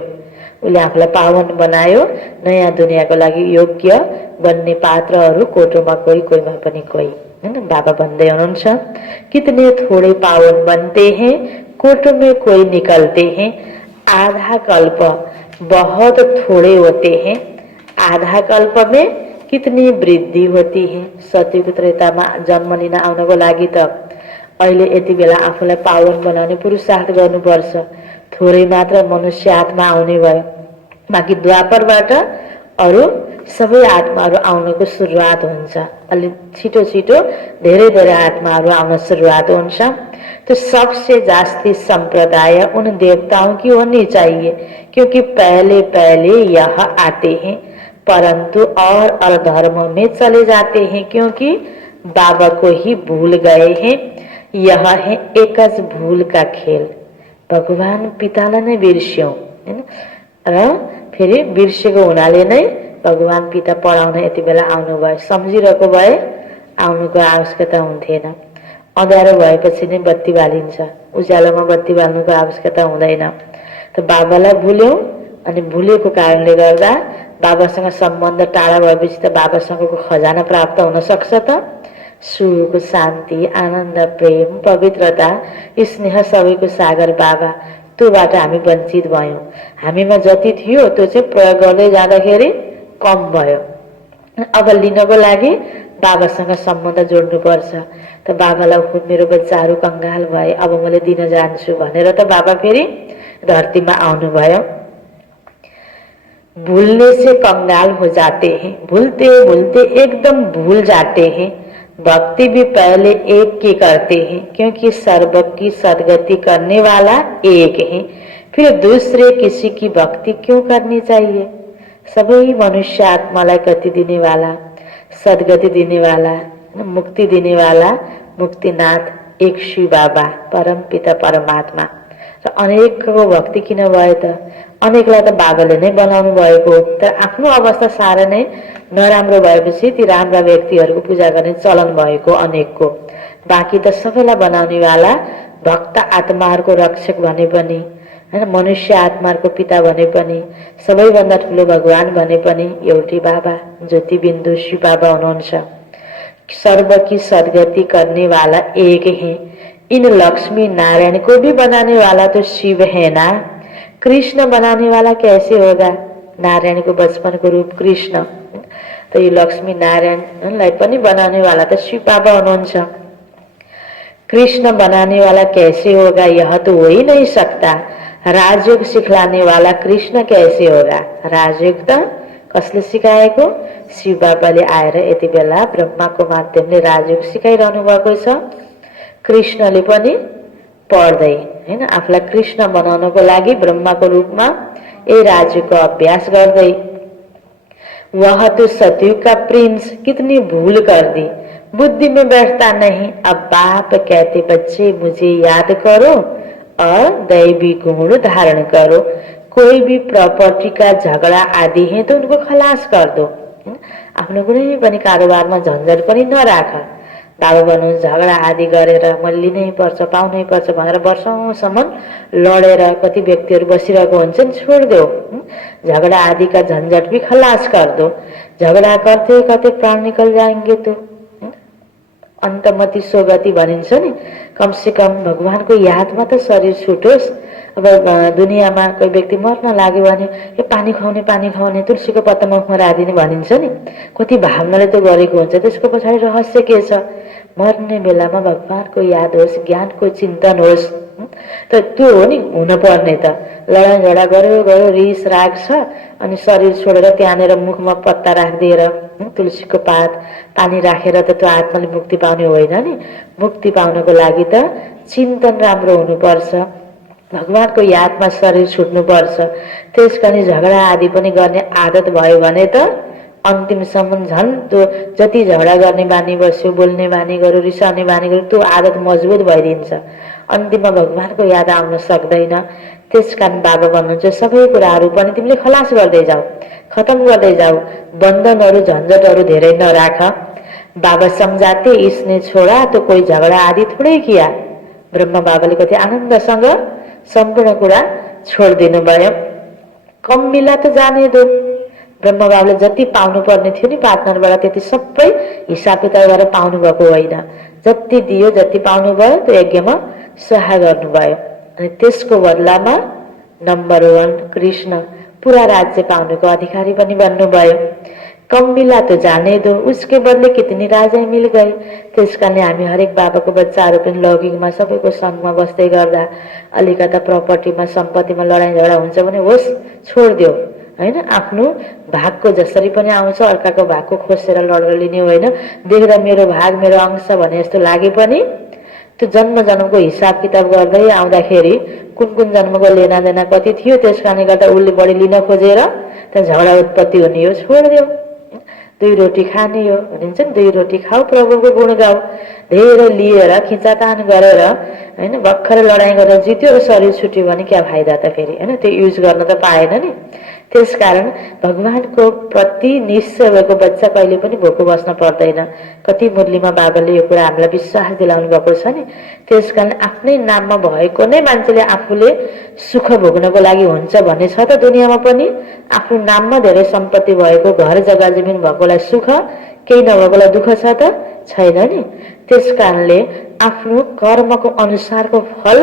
उसले आफूलाई पावन बनायो, नयाँ दुनियाँको लागि योग्य बन्ने पात्रहरू कोटोमा कोही, कोहीमा पनि कोही हैन। बाबा भन्दै हुनुहुन्छ, कितने थोड़े पावन बनते हैं, कोटो में कोई निकलते हैं। आधा कल्प बहुत थोड़े होते हैं, आधा कल्प में कितनी वृद्धि होती है। सतयुग त्रेतामा जन्म लिन आउनको लागि त अहिले यति बेला आफूलाई पावन बनाउने पुरुषार्थ गर्नुपर्छ। थोरै मात्र मनुष्य आत्मा आउने भयो, बाँकी द्वापरबाट अरू सबै आत्माहरू आउनको सुरुवात हुन्छ। अलि छिटो छिटो धेरै धेरै आत्माहरू आउन सुरुवात हुन्छ। तो सबसे जास्ती संप्रदाय उन देवताओं की होनी चाहिए, क्योंकि पहले पहले यह आते हैं, परंतु और धर्मों में चले जाते हैं, क्योंकि बाबा को ही भूल गए हैं। यह है एकच भूल का खेल। भगवान पितालाई नै बिर्स्यौं हैन, र फेरि बिर्सेको हुनाले नै भगवान पिता पढाउन यति बेला आउनुभयो। सम्झिरहेको भए आउनुको आवश्यकता हुन्थेन। अँध्यारो भएपछि नै बत्ती बालिन्छ, उज्यालोमा बत्ती बाल्नुको आवश्यकता हुँदैन। त बाबालाई भुल्यौं, अनि भुलेको कारणले गर्दा बाबासँग सम्बन्ध टाढा भएपछि त बाबासँगको खजाना प्राप्त हुन सक्छ त? सुख, शान्ति, आनन्द, प्रेम, पवित्रता, स्नेह सबैको सागर बाबा, त्योबाट हामी वञ्चित भयौं। हामीमा जति थियो त्यो चाहिँ प्रयोग गर्दै जाँदाखेरि कम भयो। अब लिनको लागि बाबासँग सम्बन्ध जोड्नुपर्छ। त बाबालाई मेरो बच्चाहरू कंगाल भए, अब मैले दिन जान्छु भनेर त बाबा फेरि धरतीमा आउनुभयो। भूलने से कंगाल हो जाते हैं, भूलते भूलते एकदम भूल जाते हैं। भक्ति भी पहले एक की करते हैं, क्योंकि सर्व की सदगति करने वाला एक है। फिर दूसरे किसी की भक्ति क्यों करनी चाहिए? सबै मनुष्य आत्मालाई गति दिने वाला, सदगति दिने वाला, मुक्ति दिने वाला मुक्तिनाथ एक शिव बाबा, परम पिता परमात्मा। र अनेकको भक्ति किन भयो त? अनेकलाई त बाबाले नै बनाउनु भएको। तर आफ्नो अवस्था साह्रै नै नराम्रो भएपछि ती राम्रा व्यक्तिहरूको पूजा गर्ने चलन भएको अनेकको। बाँकी त सबैलाई बनाउने वाला, भक्त आत्माहरूको रक्षक भने पनि हैन, मनुष्य आत्माहरूको पिता भने पनि, सबैभन्दा ठुलो भगवान भने पनि एउटै बाबा ज्योति बिन्दु शिव बाबा हुनुहुन्छ। सर्व की सदगति करने वाला एक है। इन लक्ष्मी नारायण को भी बनाने वाला तो शिव है ना? कृष्ण बनाने वाला कैसे होगा? नारायण को बचपन को रूप कृष्ण, तो ये लक्ष्मी नारायणलाई पनि बनाने वाला तो शिव बाबा हुनुहुन्छ। कृष्ण बनाने वाला कैसे होगा? यह तो हो ही नहीं सकता। राजयोग सिखलाने वाला कृष्ण कैसे होगा? राजयोग त कसले सिकाएको? शिव बाबाले आएर यति बेला ब्रह्माको माध्यमले राजयोग सिकाइरहनु भएको छ। कृष्णले पनि पढ्दै हैन, आफूलाई कृष्ण बनाउनको लागि ब्रह्माको रूपमा यही राजयोगको अभ्यास गर्दै। वह तो सतयुग का प्रिंस, कितनी भूल कर दी, बुद्धि में बैठता नहीं। अब बाप कहते बच्चे मुझे याद करो और दैवी गुण धारण करो। कोई भी प्रॉपर्टी का झगड़ा आदि है तो उनको खलास कर दो। आफ्नो कुनै पनि कारोबारमा झन्झट पनि नराख। बाबा भन्नु झगडा आदि गरेर मैले लिनै पर्छ पाउनै पर्छ भनेर वर्षौंसम्म लडेर कति व्यक्तिहरू बसिरहेको हुन्छन्, छोडिदेऊ। झगडा आदि का झंझट भी खलास कर दो। झगडा करते करते प्राण निकल जाएंगे तो अन्तमति सोगति भनिन्छ नि। कम से कम भगवानको यादमा त शरीर छुटोस्। अब दुनियाँमा कोही व्यक्ति मर्न लाग्यो भने यो पानी खुवाउने तुलसीको पत्तामा खुवाइदिने भनिन्छ नि। कति भावनाले त गरेको हुन्छ, त्यसको पछाडि रहस्य के छ? मर्ने बेलामा भगवानको याद होस्, ज्ञानको चिन्तन होस्। त त्यो हो नि हुनुपर्ने त। लडाई झगडा गर्यो रिस राग छ अनि शरीर छोडेर त्यहाँनेर मुखमा पत्ता राखिदिएर तुलसीको पात पानी राखेर त त्यो आत्माले मुक्ति पाउने होइन नि। मुक्ति पाउनको लागि त चिन्तन राम्रो हुनुपर्छ, भगवानको यादमा शरीर छुट्नुपर्छ। त्यसकारण झगडा आदि पनि गर्ने आदत भयो भने त अन्तिमसम्म झन् त्यो जति झगडा गर्ने बानी बस्यो, बोल्ने बानी गर्यो, रिसाउने बानी गर्यो, त्यो आदत मजबुत भइदिन्छ। अन्तिममा भगवानको याद आउन सक्दैन। त्यसकारण बाबा भन्नुहुन्छ सबै कुराहरू पनि तिमीले खलास गर्दै जाऊ, खतम गर्दै जाऊ, बन्धनहरू झन्झटहरू धेरै नराख। बाबा समझाते इसने छोड़ा तो कोई झगडा आदि थोड़ै किया। ब्रह्मा बाबाले कति आनन्दसँग सम्पूर्ण कुरा छोडिदिनु भयो। कम मिला त जाने दो। ब्रह्मा बाबाले जति पाउनु पर्ने थियो नि पार्टनरबाट त्यति सबै हिसाब किताब गरेर पाउनु भएको होइन। जति दियो जति पाउनु भयो त्यो यज्ञमा सहाय गर्नुभयो। अनि त्यसको बदलामा नम्बर 1 कृष्ण पूरा राज्य पाउनुको अधिकारी पनि बन्नुभयो। कम मिला तो जाने दो, उसके बदले कितनी राजाएं मिल गई। त्यसकारण हामी हरेक बाबाको बच्चाहरू पनि लौकिकमा सबैको सङ्गमा बस्दै गर्दा अलिकता प्रपर्टीमा सम्पत्तिमा लडाइँ झगडा हुन्छ भने होस् छोडिदेऊ हैन। आफ्नो भागको जसरी पनि आउँछ अर्काको भागको खोसेर लडेर लिने होइन। देख्दा मेरो भाग मेरो अंश भने जस्तो लागे पनि त्यो जन्म जन्मको हिसाब किताब गर्दै आउँदाखेरि कुन जन्मको लेना देना कति थियो, त्यस कारणले गर्दा उसले बढी लिन खोजेर त्यहाँ झगडा उत्पत्ति हुने हो। छोडिदेऊ, 2 रोटी खाने हो भनिन्छ नि, 2 रोटी खाऊ, प्रभुको गुण गाऊ। धेरै लिएर खिचातान गरेर हैन भर्खरै लडाईँ गरेर जित्यो र शरीर छुट्यो भने क्या फाइदा त फेरि, हैन त्यो युज गर्न त पाएन नि। त्यसकारण भगवानको प्रति निश्चय भएको बच्चा कहिले पनि भोको बस्न पर्दैन। कति मुरलीमा बाबाले यो कुरा हामीलाई विश्वास दिलाउनु भएको छ नि। त्यसकारण आफ्नै नाममा भएको नै मान्छेले आफूले सुख भोग्नको लागि हुन्छ भन्ने छ त दुनियाँमा पनि। आफ्नो नाममा धेरै सम्पत्ति भएको, घर जग्गा जमिन भएकोलाई सुख, केही नभएकोलाई दुःख छ त छैन नि। त्यसकारणले आफ्नो कर्मको अनुसारको फल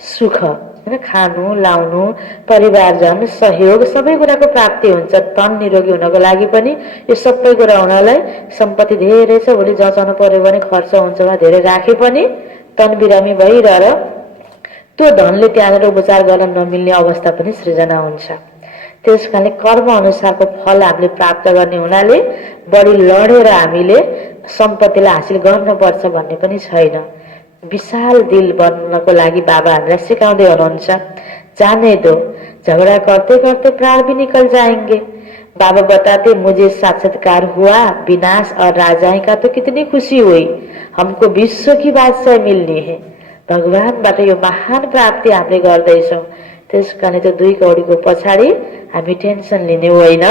सुख, हैन खानु लाउनु, परिवारजन, सहयोग सबै कुराको प्राप्ति हुन्छ। तन निरोगी हुनको लागि पनि यो सबै कुरा हुनलाई सम्पत्ति धेरै छ, भोलि जचाउनु पर्यो भने खर्च हुन्छ वा धेरै राखे पनि तन बिरामी भइरहेर त्यो धनले त्यहाँनिर उपचार गर्न नमिल्ने अवस्था पनि सृजना हुन्छ। त्यसकारणले कर्म अनुसारको फल हामीले प्राप्त गर्ने हुनाले बढी लडेर हामीले सम्पत्तिलाई हासिल गर्नुपर्छ भन्ने पनि छैन। विशाल दिल बन्नको लागि बाबा हामीलाई सिकाउँदै हुनुहुन्छ, जाने दो झगड़ा करते करते प्राण भी निकल जाएंगे। बाबा बताते मुझे साक्षात्कार हुआ, विनाश और राजाएं का तो कितनी खुशी हुई, हमको विश्व की बादशाह मिलनी है। भगवानबाट यो महान प्राप्ति हामीले गर्दैछौँ। त्यसकारण त्यो 2 कौडीको पछाडि हामी टेंशन लिने होइन।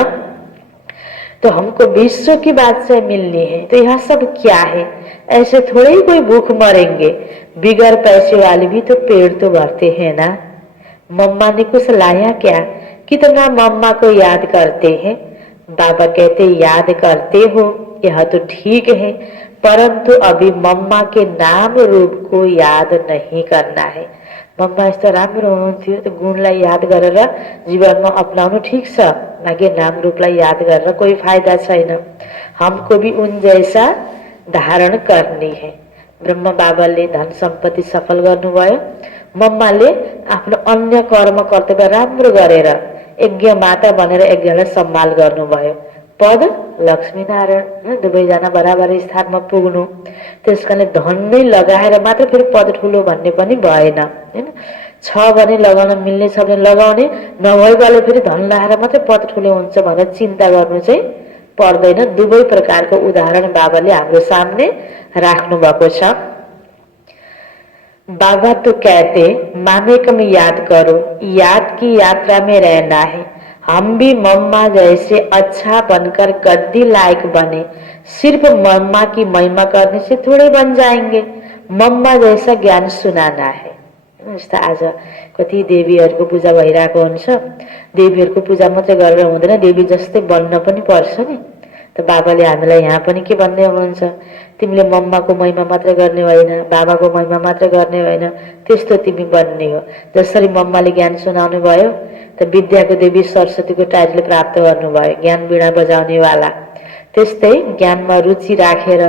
तो हमको विश्व की बादशाह मिलनी है। तो यह सब क्या है? ऐसे थोड़े ही कोई भूख मरेंगे, बिगर पैसे वाले भी तो पेट तो भरते हैं ना। मम्मा ने कुछ लाया क्या? कितना मम्मा को याद करते हैं। बाबा कहते याद करते हो, यह तो ठीक है, परंतु अभी मम्मा के नाम रूप को याद नहीं करना है। मम्मा यस्तो राम्रो हुनुहुन्थ्यो, त्यो गुणलाई याद गरेर जीवनमा अपनाउनु ठीक छ, नाकि नाम रूपलाई याद गरेर कोही फाइदा छैन। हमको भी उन जैसा धारण करनी है। ब्रह्म बाबाले धन सम्पत्ति सफल गर्नुभयो, मम्माले आफ्नो अन्य कर्म कर्तव्य राम्रो गरेर यज्ञ माता बनेर यज्ञलाई सम्हाल गर्नुभयो। पद लक्ष्मीनारायण दुवैजना बराबर स्थानमा पुग्नु। त्यसकारणले धन नै लगाएर मात्र फेरि पद ठुलो भन्ने पनि भएन, हैन। छ भने लगाउन मिल्ने छ भने लगाउने, नभएकोले फेरि धन लगाएर मात्रै पद ठुलो हुन्छ भनेर चिन्ता गर्नु चाहिँ पर्दैन। दुवै प्रकारको उदाहरण बाबाले हाम्रो सामने राख्नु भएको छ। बाबा तो कहते मामेकम याद करो, याद की यात्रा में रहना है। हम भी मम्मा जैसे अच्छा बनकर गद्दी लायक बने, सिर्फ मम्मा की महिमा करने से थोड़े बन जाएंगे, मम्मा जैसा ज्ञान सुनाना है। जस्तो आज कति देवीहरूको पूजा भइरहेको हुन्छ, देवीहरूको पूजा मात्रै गरेर हुँदैन, देवी जस्तै बन्न पनि पर्छ नि। त बाबाले हामीलाई यहाँ पनि के भन्दै हुनुहुन्छ, तिमीले मम्माको महिमा मात्र गर्ने होइन, बाबाको महिमा मात्र गर्ने होइन, त्यस्तो तिमी बन्ने हो। जसरी मम्माले ज्ञान सुनाउनु भयो त विद्याको देवी सरस्वतीको टाइटल प्राप्त गर्नुभयो, ज्ञान वीणा बजाउनेवाला। त्यस्तै ज्ञानमा रुचि राखेर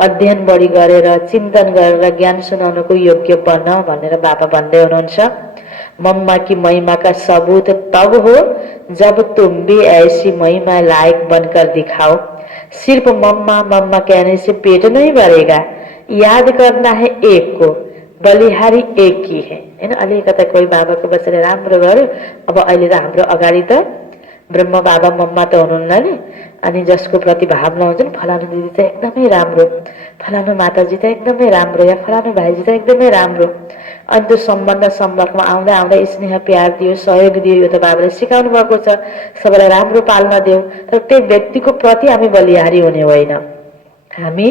अध्ययन बढी गरेर चिन्तन गरेर ज्ञान सुनाउनको योग्य बन भनेर बाबा भन्दै हुनुहुन्छ। मम्मा की महिमा का सबूत तब हो जब तुम भी ऐसी महिमा लायक बनकर दिखाओ। सिर्फ मम्मा मम्मा कहने से पेट नहीं भरेगा, याद करना है एक को, बलिहारी एक ही है, हैन। अलिकता कोही बाबाको बसेर राम्रो गर्यो। अब अहिले त हाम्रो अगाडि त ब्रह्म बाबा मम्मा त हुनुहुन्न नि, अनि जसको प्रति भावना हुन्छ नि, फलानु दिदी त एकदमै राम्रो, फलानु माताजी त एकदमै राम्रो, या फलानु भाइजी त एकदमै राम्रो। अनि त्यो सम्बन्ध सम्पर्कमा आउँदा आउँदा स्नेह प्यार दियो, सहयोग दियो। यो त बाबाले सिकाउनु भएको छ, सबैलाई राम्रो पाल्न देऊ। तर त्यो व्यक्तिको प्रति हामी बलिहारी हुने होइन। हामी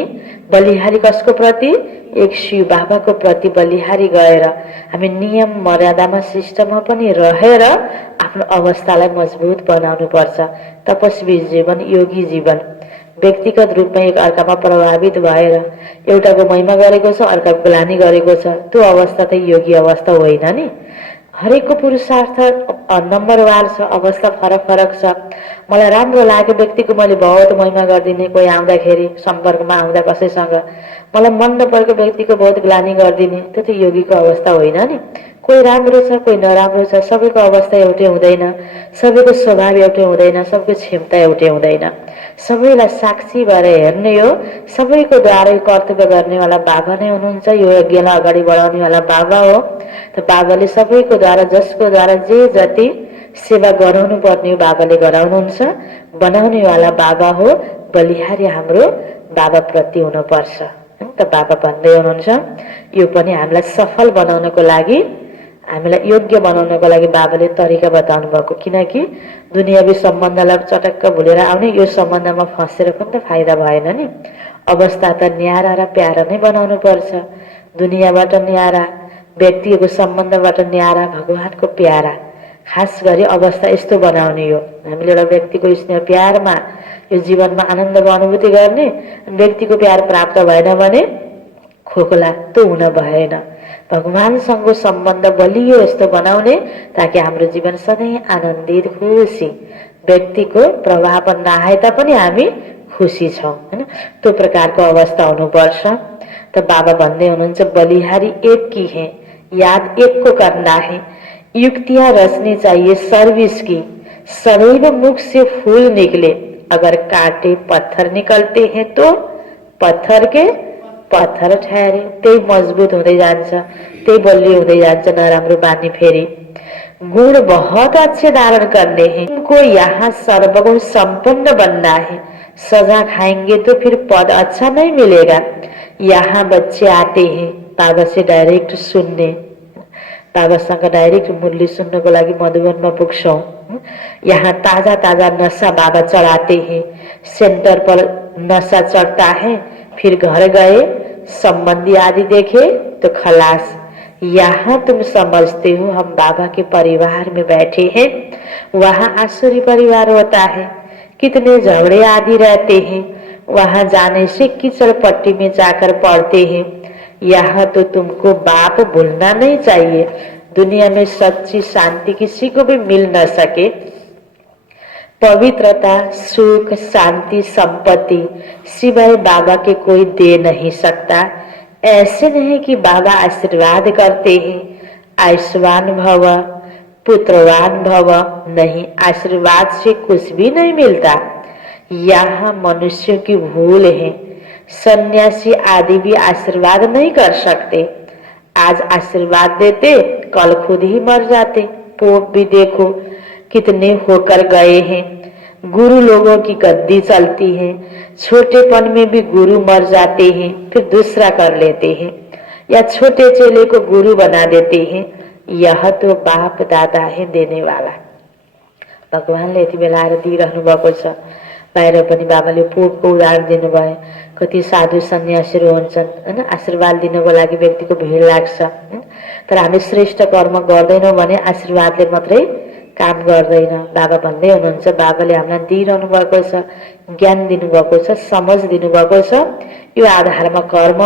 बलिहारी कसको प्रति? एक शिव बाबाको प्रति बलिहारी गएर हामी नियम मर्यादामा सिस्टममा पनि रहेर आफ्नो अवस्थालाई मजबुत बनाउनु पर्छ। तपस्वी जीवन, योगी जीवन, व्यक्तिगत रूपमा एक अर्कामा प्रभावित भएर एउटाको महिमा गरेको छ, अर्काको ग्लानी गरेको छ, त्यो अवस्था त योगी अवस्था होइन नि। हरेकको पुरुषार्थ नम्बरवार छ, अवस्था फरक फरक छ। मलाई राम्रो लागेको व्यक्तिको मैले बहुत महिमा गरिदिने, कोही आउँदाखेरि सम्पर्कमा आउँदा कसैसँग मलाई मन नपरेको व्यक्तिको बहुत ग्लानी गरिदिने, त्यो त योगीको अवस्था होइन नि। कोही राम्रो छ, कोही नराम्रो छ, सबैको अवस्था एउटै हुँदैन, सबैको स्वभाव एउटै हुँदैन, सबैको क्षमता एउटै हुँदैन। सबैलाई साक्षी भएर हेर्ने हो, सबैको द्वारै कर्तव्य गर्नेवाला बाबा नै हुनुहुन्छ। यो यज्ञलाई अगाडि बढाउनेवाला बाबा हो। त बाबाले सबैको द्वारा, जसको द्वारा जे जति सेवा गराउनु पर्ने बाबाले गराउनुहुन्छ। बनाउनेवाला बाबा हो, बलिहारी हाम्रो बाबा प्रति हुनुपर्छ। त बाबा भन्दै हुनुहुन्छ यो पनि हामीलाई सफल बनाउनको लागि, हामीलाई योग्य बनाउनको लागि बाबाले तरिका बताउनु भएको। किनकि दुनियावी सम्बन्धलाई चटक्क भुलेर आउने, यो सम्बन्धमा फँसेर पनि त फाइदा भएन नि। अवस्था त न्यारा र प्यारा नै बनाउनु पर्छ। दुनियाँबाट न्यारा, व्यक्तिको सम्बन्धबाट न्यारा, भगवानको प्यारा। खास गरी अवस्था यस्तो बनाउने हो, हामीले एउटा व्यक्तिको स्नेह प्यारमा यो जीवनमा आनन्दको अनुभूति गर्ने। व्यक्तिको प्यार प्राप्त भएन भने खोखला त हुन भएन। भगवानसँगको सम्बन्ध बलियो यस्तो बनाउने, ताकि हाम्रो जीवन सधैँ आनन्दित, खुसी, व्यक्तिको प्रभाव नआए तापनि हामी खुसी छौँ, हैन? त्यो प्रकारको अवस्था हुनुपर्छ। त बाबा भन्दै हुनुहुन्छ बलिहारी एक की है, याद एक को करना है, युक्तियां रचनी चाहिए सर्विस की, सदैव मुख से फूल निकले, अगर काटे पत्थर निकलते हैं तो पत्थर के पत्थर ठहरे। त्यही मजबुत हुँदै जान्छ, त्यही बलियो हुँदै जान्छ नराम्रो बानी फेरि। गुण बहुत अच्छे धारण करने हैं, उनको यहाँ सर्वगुण संपन्न बनना है, सजा खाएंगे तो फिर पद अच्छा नहीं मिलेगा। यहाँ बच्चे आते हैं बाबा से डाइरेक्ट सुन्ने, बाबासँग डाइरेक्ट मुरली सुन्नको लागि मधुवनमा पुग्छौं। यहाँ ताजा ताजा नशा बाबा चढ़ाते हैं, सेंटर पर नशा चढ़ता है, फिर घर गए संबंधी आदि देखे तो खलास। यहाँ तुम समझते हो हम बाबा के परिवार में बैठे हैं, वहाँ आसुरी परिवार होता है, कितने झगड़े आदि रहते हैं, वहाँ जाने से कीचड़ पट्टी में जाकर पड़ते हैं। यहाँ तो तुमको बाप भूलना नहीं चाहिए। दुनिया में सच्ची शांति किसी को भी मिल न सके, पवित्रता, सुख, शांति, संपत्ति सिवाय बाबा के कोई दे नहीं सकता। ऐसे नहीं कि बाबा आशीर्वाद करते हैं आयुष्मान भव, पुत्रवान भव, नहीं, आशीर्वाद से कुछ भी नहीं मिलता। यहाँ मनुष्यों की भूल है, सन्यासी आदि भी आशीर्वाद नहीं कर सकते। आज आशीर्वाद देते, कल खुद ही मर जाते। पोप भी देखो कितने होकर गए हैं। गुरु लोगों की गद्दी चलती है, छोटेपन में भी गुरु मर जाते हैं, फिर दूसरा कर लेते हैं, या छोटे चेले को गुरु बना देते हैं। यह तो बाप दादा है देने वाला। भगवानले यति बेला आएर दिइरहनु भएको छ। बाहिर पनि बाबाले पोपको उदाहरण दिनुभयो। कति साधु सन्यासीहरू हुन्छन्, हैन, आशीर्वाद दिनको लागि व्यक्तिको भिड लाग्छ, तर हामी श्रेष्ठ कर्म गर्दैनौँ भने आशीर्वादले मात्रै काम गर्दैन। बाबा भन्दै हुनुहुन्छ, बाबाले हामीलाई दिइरहनु भएको छ, ज्ञान दिनुभएको छ, समझ दिनुभएको छ, यो आधारमा कर्म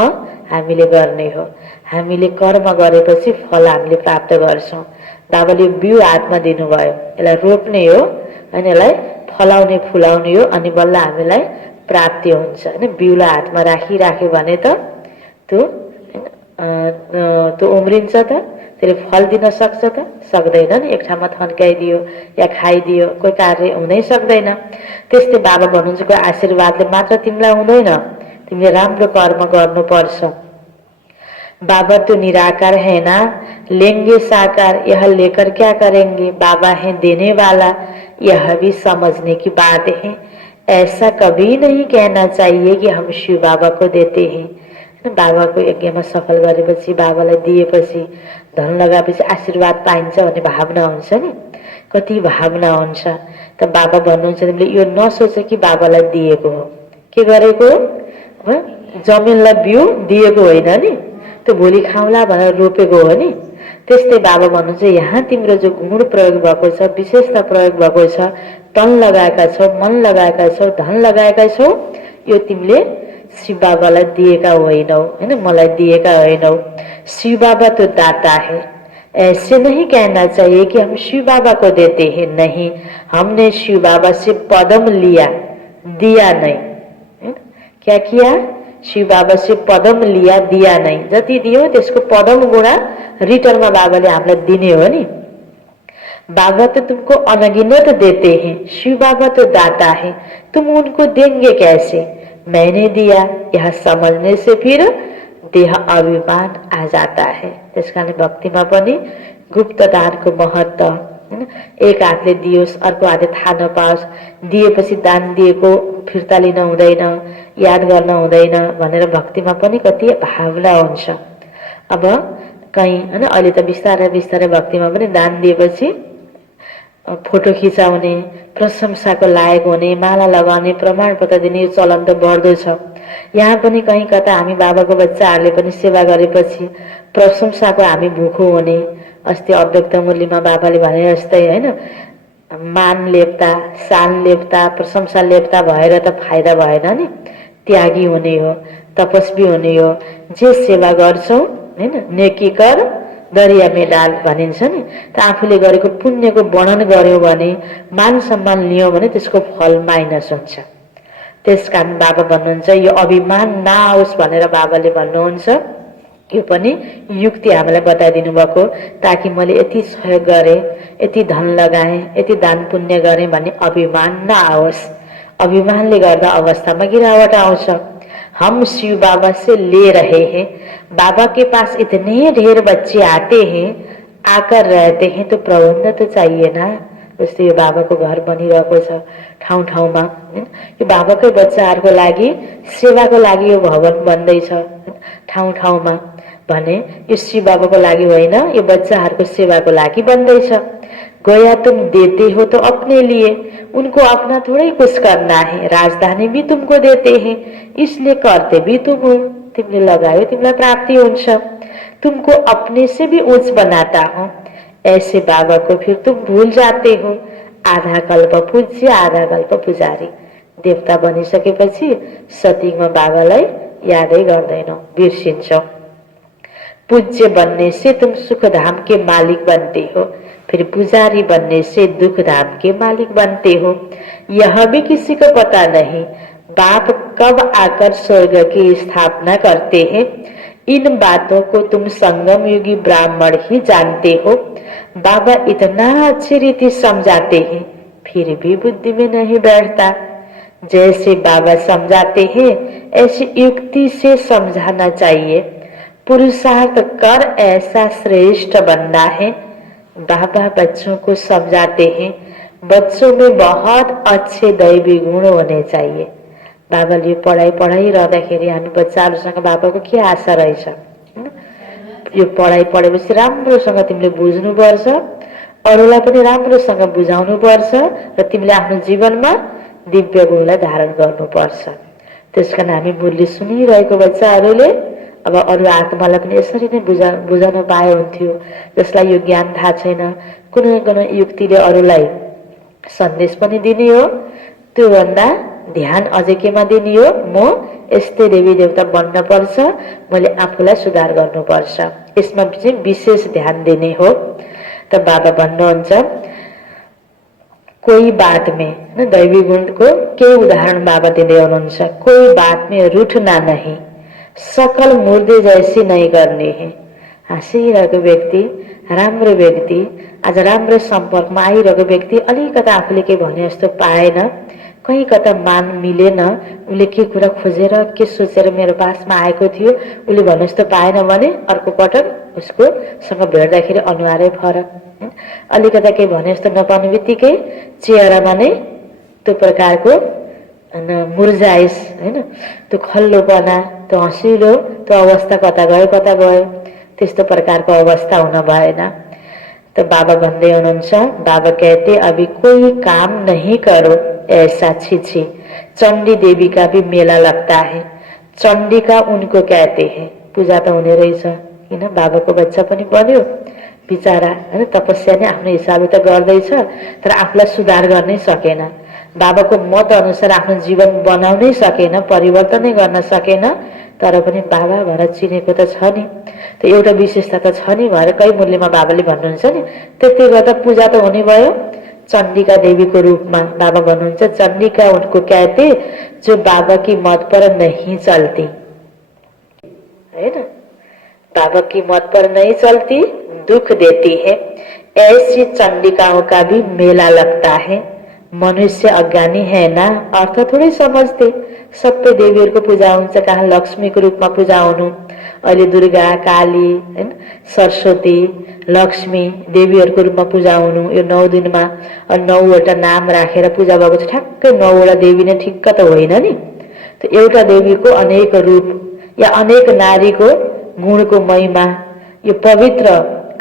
हामीले गर्ने हो। हामीले कर्म गरेपछि फल हामीले प्राप्त गर्छौं। बाबाले बिउ हातमा दिनुभयो, यसलाई रोप्ने हो, अनि यसलाई फलाउने फुलाउने हो, अनि बल्ल हामीलाई प्राप्ति हुन्छ। हैन, बिउलाई हातमा राखिराख्यो भने त त्यो उम्रिन्छ त, त्यसले फल दिन सक्छ त? सक्दैन नि। एक ठाउँमा थन्काइदियो या खाइदियो कोही कार्य हुनै सक्दैन। त्यस्तै बाबा भन्नुहुन्छ कोही आशीर्वादले मात्र तिमीलाई हुँदैन, तिमीले राम्रो कर्म गर्नुपर्छ। बाबा तो निराकार है ना, लेंगे साकार, यह लेकर क्या करेंगे? बाबा है देने वाला, यह भी समझने की बात है। ऐसा कभी नहीं कहना चाहिए कि हम शिव बाबा को देते हैं। बाबाको यज्ञमा सफल गरेपछि, बाबालाई दिएपछि, धन लगाएपछि आशीर्वाद पाइन्छ भन्ने भावना हुन्छ नि, कति भावना हुन्छ। त बाबा भन्नुहुन्छ तिमीले यो नसोच कि बाबालाई दिएको हो, के गरेको हो? जमिनलाई बिउ दिएको होइन नि, त्यो भोलि खाउँला भनेर रोपेको हो नि। त्यस्तै बाबा भन्नुहुन्छ यहाँ तिम्रो जो गुण प्रयोग भएको छ, विशेषता प्रयोग भएको छ, तन लगाएका छौ, मन लगाएका छौ, धन लगाएका छौ, यो तिमीले शिव बाबालाई दिएका होइनौ, हैन, मलाई दिएका होइनौ। शिव बाबा तो दाता है। ऐसे नहीं कहना चाहिए कि हम शिव बाबा को देते हैं, नहीं, हमने शिव बाबा से पदम लिया, दिया नहीं। क्या किया? शिव बाबा से पदम लिया, दिया नहीं। जति दियो त्यसको पदम गुणा रिटर्नमा बाबाले हामीलाई दिने हो नि। बाबा तो तुमको अनगिनत देते हैं, शिव बाबा तो दाता है, तुम उनको देंगे कैसे? मैंने दिया, यह समझने से फिर देह अभिमान आ जाता है। त्यस कारणले भक्तिमा पनि गुप्त दानको महत्व हैन, एक हातले दियोस् अर्को हातले थाहा नपाओस्, दिएपछि दान दिएको फिर्ता लिन हुँदैन, याद गर्न हुँदैन भनेर भक्तिमा पनि कति भावना हुन्छ। अब कहीँ हैन, अहिले त बिस्तारै बिस्तारै भक्तिमा पनि दान दिएपछि फोटो खिचाउने, प्रशंसाको लायक हुने, माला लगाउने, प्रमाणपत्र दिने चलन त बढ्दो छ। यहाँ पनि कहीँ कता हामी बाबाको बच्चाहरूले पनि सेवा गरेपछि प्रशंसाको हामी भुखो हुने। अस्ति अव्यक्त मूल्यमा बाबाले भने जस्तै हैन, मान लेप्ता, शान लेप्ता, प्रशंसा लेप्ता भएर त फाइदा भएन नि। त्यागी हुने हो, तपस्वी हुने हो। जे सेवा गर्छौ हैन, नेकी कर दरिया में डाल भनिन्छ नि। त आफूले गरेको पुण्यको वर्णन गर्यो भने, मान सम्मान लियो भने त्यसको फल माइनस हुन्छ। त्यसकारण बाबा भन्नुहुन्छ यो अभिमान नआओस् भनेर बाबाले भन्नुहुन्छ। यो पनि युक्ति हामीलाई बताइदिनु भएको, ताकि मैले यति सहयोग गरे, यति धन लगाए, यति दान पुण्य गरे भन्ने अभिमान नआओस्। अभिमानले गर्दा अवस्थामा गिरावट आउँछ। हम शिव बाबा से ले रहे हैं, बाबा के पास इतने ढेर बच्चे आते हैं, आकर रहते हैं, तो प्रबन्ध तो चाहिए ना। जस्तै यो बाबाको घर बनिरहेको छ ठाउँ ठाउँमा, यो बाबाकै बच्चाहरूको लागि सेवाको लागि यो भवन बन्दैछ ठाउँ ठाउँमा भने यो शिव बाबाको लागि होइन, यो बच्चाहरूको सेवाको लागि बन्दैछ। गया तुम देते हो तो अपने लिए, उनको अपना थोड़ा ही कुछ करना है। राजधानी भी तुमको देते हैं, इसलिए करते भी तुम हो। तिमीले लगायो तिमीलाई प्राप्ति हुन्छ। तुमको अपने से भी उच्च बनाता हो, ऐसे बाबा को फिर तुम भूल जाते हो। आधा कल्प पूज्य, आधा कल्प पुजारी। देवता बनिसकेपछि सतीमा बाबालाई यादै गर्दैनौ, बिर्सिन्छौ। पूज्य बनने से तुम सुख धाम के मालिक बनते हो, फिर पुजारी बनने से दुख धाम के मालिक बनते हो। यह भी किसी को पता नहीं बाप कब आकर स्वर्ग की स्थापना करते हैं। इन बातों को तुम संगम युगी ब्राह्मण ही जानते हो। बाबा इतना अच्छी रीति समझाते हैं, फिर भी बुद्धि में नहीं बैठता। जैसे बाबा समझाते हैं ऐसी युक्ति से समझाना चाहिए। पुरुषार्थ कर ऐसा श्रेष्ठ बनना है। बाबा बच्चों को समझाते हैं, बच्चों में बहुत अच्छे दैवी गुण होने चाहिए। बाबाले पढाइरहँदाखेरि हामी बच्चाहरूसँग बाबाको के आशा रहेछ? यो पढाइ पढेपछि राम्रोसँग तिमीले बुझ्नुपर्छ, अरूलाई पनि राम्रोसँग बुझाउनुपर्छ र तिमीले आफ्नो जीवनमा दिव्य गुणलाई धारण गर्नुपर्छ। त्यसकारण हामी मूल्य सुनिरहेको बच्चाहरूले अब अरू आत्मालाई पनि यसरी नै बुझाउन पाए हुन्थ्यो। जसलाई यो ज्ञान थाहा छैन, कुनै कुनै युक्तिले अरूलाई सन्देश पनि दिने हो। त्योभन्दा ध्यान अझै केमा दिने हो? म यस्तै देवी देवता बन्न पर्छ, मैले आफूलाई सुधार गर्नुपर्छ, यसमा चाहिँ विशेष ध्यान दिने हो। त बाबा भन्नुहुन्छ कोही बात में, दैवी गुणको केही उदाहरण बाबा दिँदै हुनुहुन्छ। कोही बात में रूठना नहीं, सकल मुर्दे जैसी नहीं करनी है। हाँसिरहेको व्यक्ति, राम्रो व्यक्ति, आज राम्रो सम्पर्कमा आइरहेको व्यक्ति अलिकता आफूले के भने जस्तो पाएन, कहीँ कता मान मिलेन, उसले के कुरा खोजेर के सोचेर मेरो पासमा आएको थियो उसले भने जस्तो पाएन भने अर्को पटक उसको सँग भेट्दाखेरि अनुहारै फरक। अलिकता के भने जस्तो नपाउने बित्तिकै चेहरामा नै त्यो प्रकारको मुर्जाइस हैन, त्यो खल्लोपना, त्यो हँसिलो, त्यो अवस्था कता गयो। त्यस्तो प्रकारको अवस्था हुन भएन। तो बाबा भन्दै हुनुहुन्छ, बाबा कहते अभी कोई काम नहीं करो ऐसा छिछि। चंडी देवी का भी मेला लगता है, चंडिका उनको कहते हैं। पूजा त हुने रहेछ, किन बाबाको बच्चा पनि बन्यो बिचारा हैन। तपस्या नै आफ्नो हिसाबले त गर्दैछ, तर आफूलाई सुधार गर्नै सकेन। बाबाको मत अनुसार आफ्नो जीवन बनाउनै सकेन, परिवर्तनै गर्न सकेन। तर पनि बाबा भनेर चिनेको त छ नि, त एउटा विशेषता त छ नि भनेर कही मूल्यमा बाबाले भन्नुहुन्छ नि। त्यसले गर्दा पूजा त हुने भयो चंडिका देवी को रूप में। बाबा भन्नुहुन्छ चंडिका उनको कहते जो बाबा की मत पर नहीं चलती है ना, बाबा की मत पर नहीं चलती, दुख देती है। ऐसी चंडिकाओं का भी मेला लगता है। मनुष्य अज्ञानी है ना, अर्थ थोरै समझते। सबै देवीहरूको पूजा हुन्छ, कहाँ लक्ष्मीको रूपमा पूजा हुनु, अहिले दुर्गा, काली, हैन, सरस्वती, लक्ष्मी देवीहरूको रूपमा पूजा हुनु। यो 9 दिनमा 9वटा नाम राखेर पूजा भएको छ। ठ्याक्कै 9वटा देवी नै ठिक्क त होइन नि। त एउटा देवीको अनेक रूप या अनेक नारीको गुणको महिमा, यो पवित्र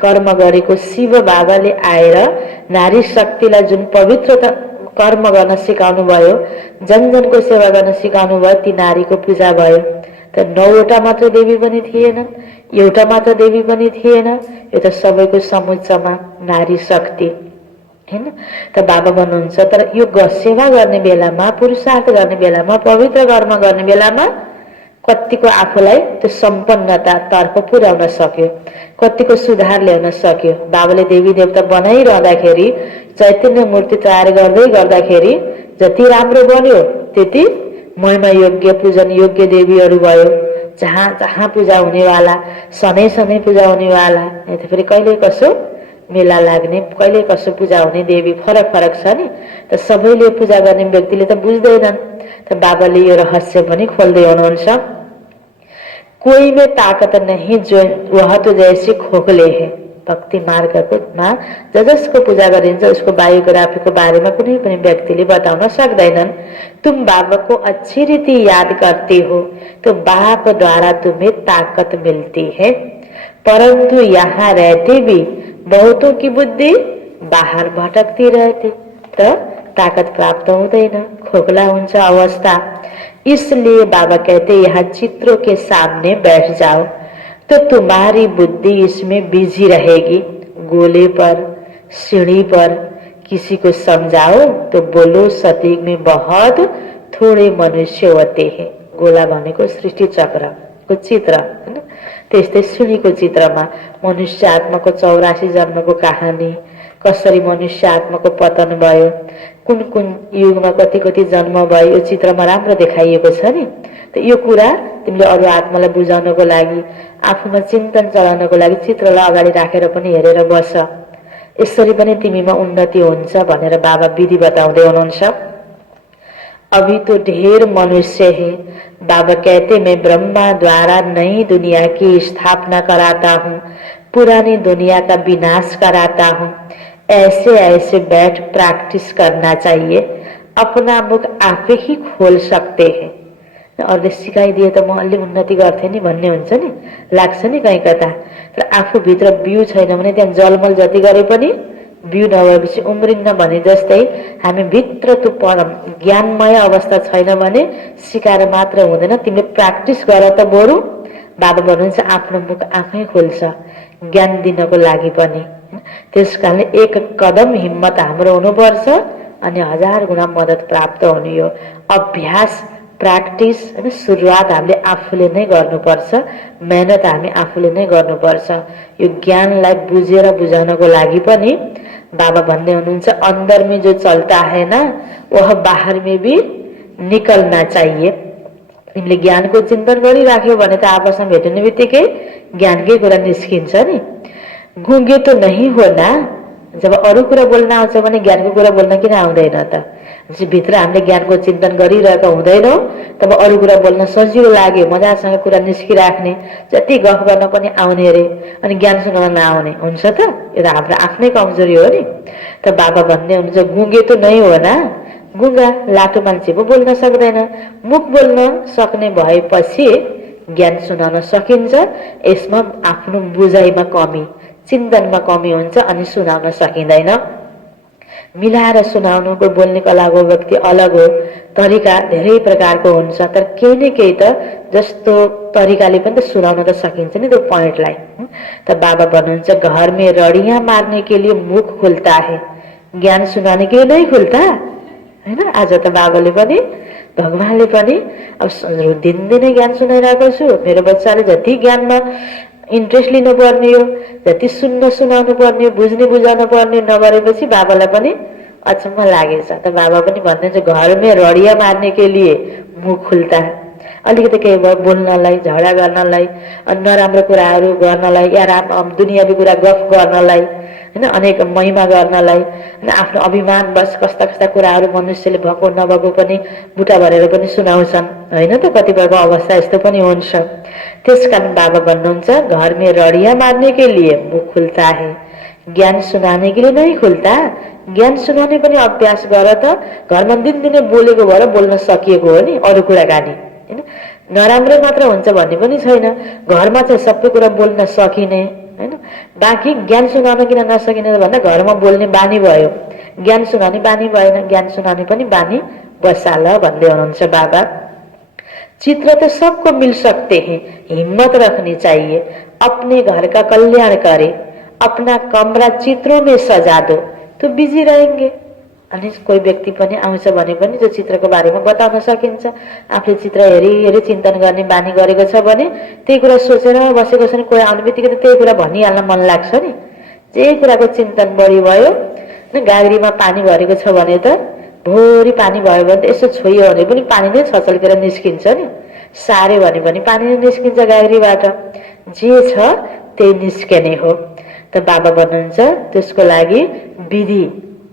कर्म गरेको शिव बाबाले आएर नारी शक्तिलाई जुन पवित्र कर्म गर्न सिकाउनु भयो, जनजनको सेवा गर्न सिकाउनु भयो, ती नारीको पूजा भयो। त 9वटा मात्र देवी पनि थिएनन्, एउटा मात्र देवी पनि थिएन, यो त सबैको समुच्चमा नारी शक्ति हैन। त बाबा भन्नुहुन्छ तर यो सेवा गर्ने बेलामा, पुरुषार्थ गर्ने बेलामा, पवित्र कर्म गर्ने बेलामा कतिको आफूलाई त्यो सम्पन्नता तर्फ पुर्याउन सक्यो, कतिको सुधार ल्याउन सक्यो। बाबाले देवी देवता बनाइरहँदाखेरि, चैतन्य मूर्ति तयार गर्दै गर्दाखेरि जति राम्रो बन्यो त्यति महिमा योग्य, पूजन योग्य देवीहरू भयो। जहाँ जहाँ पूजा हुनेवाला, सधैँ सधैँ पूजा हुनेवाला, या त फेरि कहिले कसो मेला लाग्ने, कहिले कसो पूजा हुने देवी फरक फरक छ नि। त सबैले पूजा गर्ने व्यक्तिले त बुझ्दैनन्। त बाबाले यो रहस्य पनि खोल्दै हुनुहुन्छ। कोई में ताकत नहीं जो वह तो जैसे खोखले है। भक्ति मार्गमा जसको पूजा गरिन्छ उसको बायोग्राफीको बारेमा कुनै पनि व्यक्तिले बताउन सक्दैनन्। तुम बाबा को अच्छी रीति याद करते हो तो बाप द्वारा तुम्हें ताकत मिलती है, परंतु यहाँ रहते भी बहुतों की बुद्धि बाहर भटकती रहती, तो ताकत प्राप्त हुँदैन, खोखला हुन्छ अवस्था। इसलिए बाबा कहते यहाँ चित्रों के सामने बैठ जाओ तो तुम्हारी बुद्धि इसमें बिजी रहेगी। गोले पर, सीढ़ी पर किसी को समझाओ तो बोलो सतीक में बहुत थोड़े मनुष्य होते हैं। गोला भनेको सृष्टि चक्रको चित्र हैन। त्यस्तै सिँढीको चित्रमा मनुष्य आत्माको 84 जन्मको कहानी, कसरी मनुष्य आत्माको पतन भयो, कुन कुन युगमा कति कति जन्म भयो, यो चित्रमा राम्रो देखाइएको छ नि। त यो कुरा तिमीले अरू आत्मालाई बुझाउनको लागि, आफूमा चिन्तन चलाउनको लागि चित्रलाई अगाडि राखेर पनि हेरेर बस, यसरी पनि तिमीमा उन्नति हुन्छ भनेर बाबा विधि बताउँदै हुनुहुन्छ। अभी तो ढेर मनुष्य है। बाबा कहते मैं ब्रह्मा द्वारा नई दुनिया की स्थापना कराता हूँ, पुरानी दुनिया का विनाश कराता हूँ। ऐसे ऐसे बैठ प्रैक्टिस करना चाहिए, अपना मुख आप ही खोल सकते हैं। अरूले सिकाइदिए त म अलि उन्नति गर्थे नि भन्ने हुन्छ नि, लाग्छ नि कहीँ कता। तर आफूभित्र बिउ छैन भने त्यहाँ जलमल जति गरे पनि बिउ नभएपछि उम्रिन्न भने जस्तै हामी भित्र त्यो परम ज्ञानमय अवस्था छैन भने सिकाएर मात्र हुँदैन, तिमीले प्र्याक्टिस गर त बरु। बाबा भन्नुहुन्छ आफ्नो मुख आफै खोल्छ ज्ञान दिनको लागि पनि। त्यसकारणले एक कदम हिम्मत हाम्रो हुनुपर्छ अनि 1000 गुणा मद्दत प्राप्त हुने हो। अभ्यास, प्र्याक्टिस हैन, सुरुवात हामीले आफूले नै गर्नुपर्छ, मेहनत हामी आफूले नै गर्नुपर्छ। यो ज्ञानलाई बुझेर बुझाउनको लागि पनि बाबा भन्दै हुनुहुन्छ अंदर में जो चलता है ना वह बाहर में भी निकलना चाहिए। तिमीले ज्ञानको चिन्तन गरिराख्यौ भने त आपसमा भेट्ने बित्तिकै ज्ञानकै कुरा निस्किन्छ नि। गुंगे तो नहीं होना, जब अरू कुरा बोल्न आउँछ भने ज्ञानको कुरा बोल्न किन आउँदैन त? भित्र हामीले ज्ञानको चिन्तन गरिरहेका हुँदैनौँ तब अरू कुरा बोल्न सजिलो लाग्यो, मजासँग कुरा निस्किराख्ने, जति गफ गर्न पनि आउने रे, अनि ज्ञान सुनाउन नआउने हुन्छ त? यो त हाम्रो आफ्नै कमजोरी हो नि। त बाबा भन्ने हुनुहुन्छ गुंगे तो नहीं होना। गुंगा लाटो मान्छे पो बोल्न सक्दैन, मुख बोल्न सक्ने भएपछि ज्ञान सुनाउन सकिन्छ। यसमा आफ्नो बुझाइमा कमी, चिन्तनमा कमी हुन्छ अनि सुनाउन सकिँदैन। मिलाएर सुनाउनुको बोल्ने कलाको व्यक्ति अलग हो, तरिका धेरै प्रकारको हुन्छ, तर केही न केही त जस्तो तरिकाले पनि त सुनाउन त सकिन्छ नि त्यो पोइन्टलाई। त बाबा भन्नुहुन्छ घर में रडियां मार्ने के लिए मुख खुलता है, ज्ञान सुनाने के लिए नहीं खुलता हैन। आज त बाबाले पनि भगवानले पनि अब दिनदिनै ज्ञान सुनाइरहेको छु। मेरो बच्चाले जति ज्ञानमा इन्ट्रेस्ट लिनु पर्ने हो, जति सुन्न सुनाउनु पर्ने हो, बुझ्ने बुझाउनु पर्ने नगरेपछि बाबालाई पनि अचम्म लागेछ। त बाबा पनि भन्नुहुन्छ घर में रडिया मार्ने के लिए मुख खुल्ता है। अलिकति केही भयो बोल्नलाई, झगडा गर्नलाई, नराम्रो कुराहरू गर्नलाई या दुनियाँवी कुरा गफ गर्नलाई, होइन, अनेक महिमा गर्नलाई, होइन, आफ्नो अभिमान बस कस्ता कस्ता कुराहरू मनुष्यले भएको नभएको पनि बुटा भरेर पनि सुनाउँछन्, होइन त, कतिपयको अवस्था यस्तो पनि हुन्छ। त्यसकारण बाबा भन्नुहुन्छ, घर में रडिया मार्ने के लिए मुख खुल्ता है, ज्ञान सुनाने के लिए नहीं खुल्ता। ज्ञान सुनाउने पनि अभ्यास गर त। घरमा दिनदिनै बोलेको भएर बोल्न सकिएको हो नि, अरू कुराकानी, होइन, नराम्रो मात्र हुन्छ भन्ने पनि छैन। घरमा चाहिँ सबै कुरा बोल्न सकिने, होइन, बाँकी ज्ञान सुनाउन किन नसकिने भन्दा घरमा बोल्ने बानी भयो, ज्ञान सुनाउने बानी भएन, ज्ञान सुनाउने पनि बानी बसाल भन्दै हुनुहुन्छ बाबा। चित्र तो सबको मिल सकते हैं, हिम्मत रखनी चाहिए, अपने घर का कल्याण करे, अपना कमरा चित्रों में सजा दो तो बिजी रहेंगे। अनि कोही व्यक्ति पनि आउँछ भने पनि जो चित्रको बारेमा बताउन सकिन्छ। आफूले चित्र हेरी हेरी चिन्तन गर्ने बानी गरेको छ भने त्यही कुरा सोचेर बसेको छ नि, कोही आउने बित्तिकै त त्यही कुरा भनिहाल्न मन लाग्छ नि। जे कुराको चिन्तन बढी भयो, गाग्रीमा पानी भरेको छ भने त भोरी पानी भयो भने त यसो छोइयो भने पनि पानी नै छचल्केर निस्किन्छ नि, सारे भने पनि पानी नै निस्किन्छ गाग्रीबाट। जे छ त्यही निस्कने हो। त बाबा भन्नुहुन्छ त्यसको लागि विधि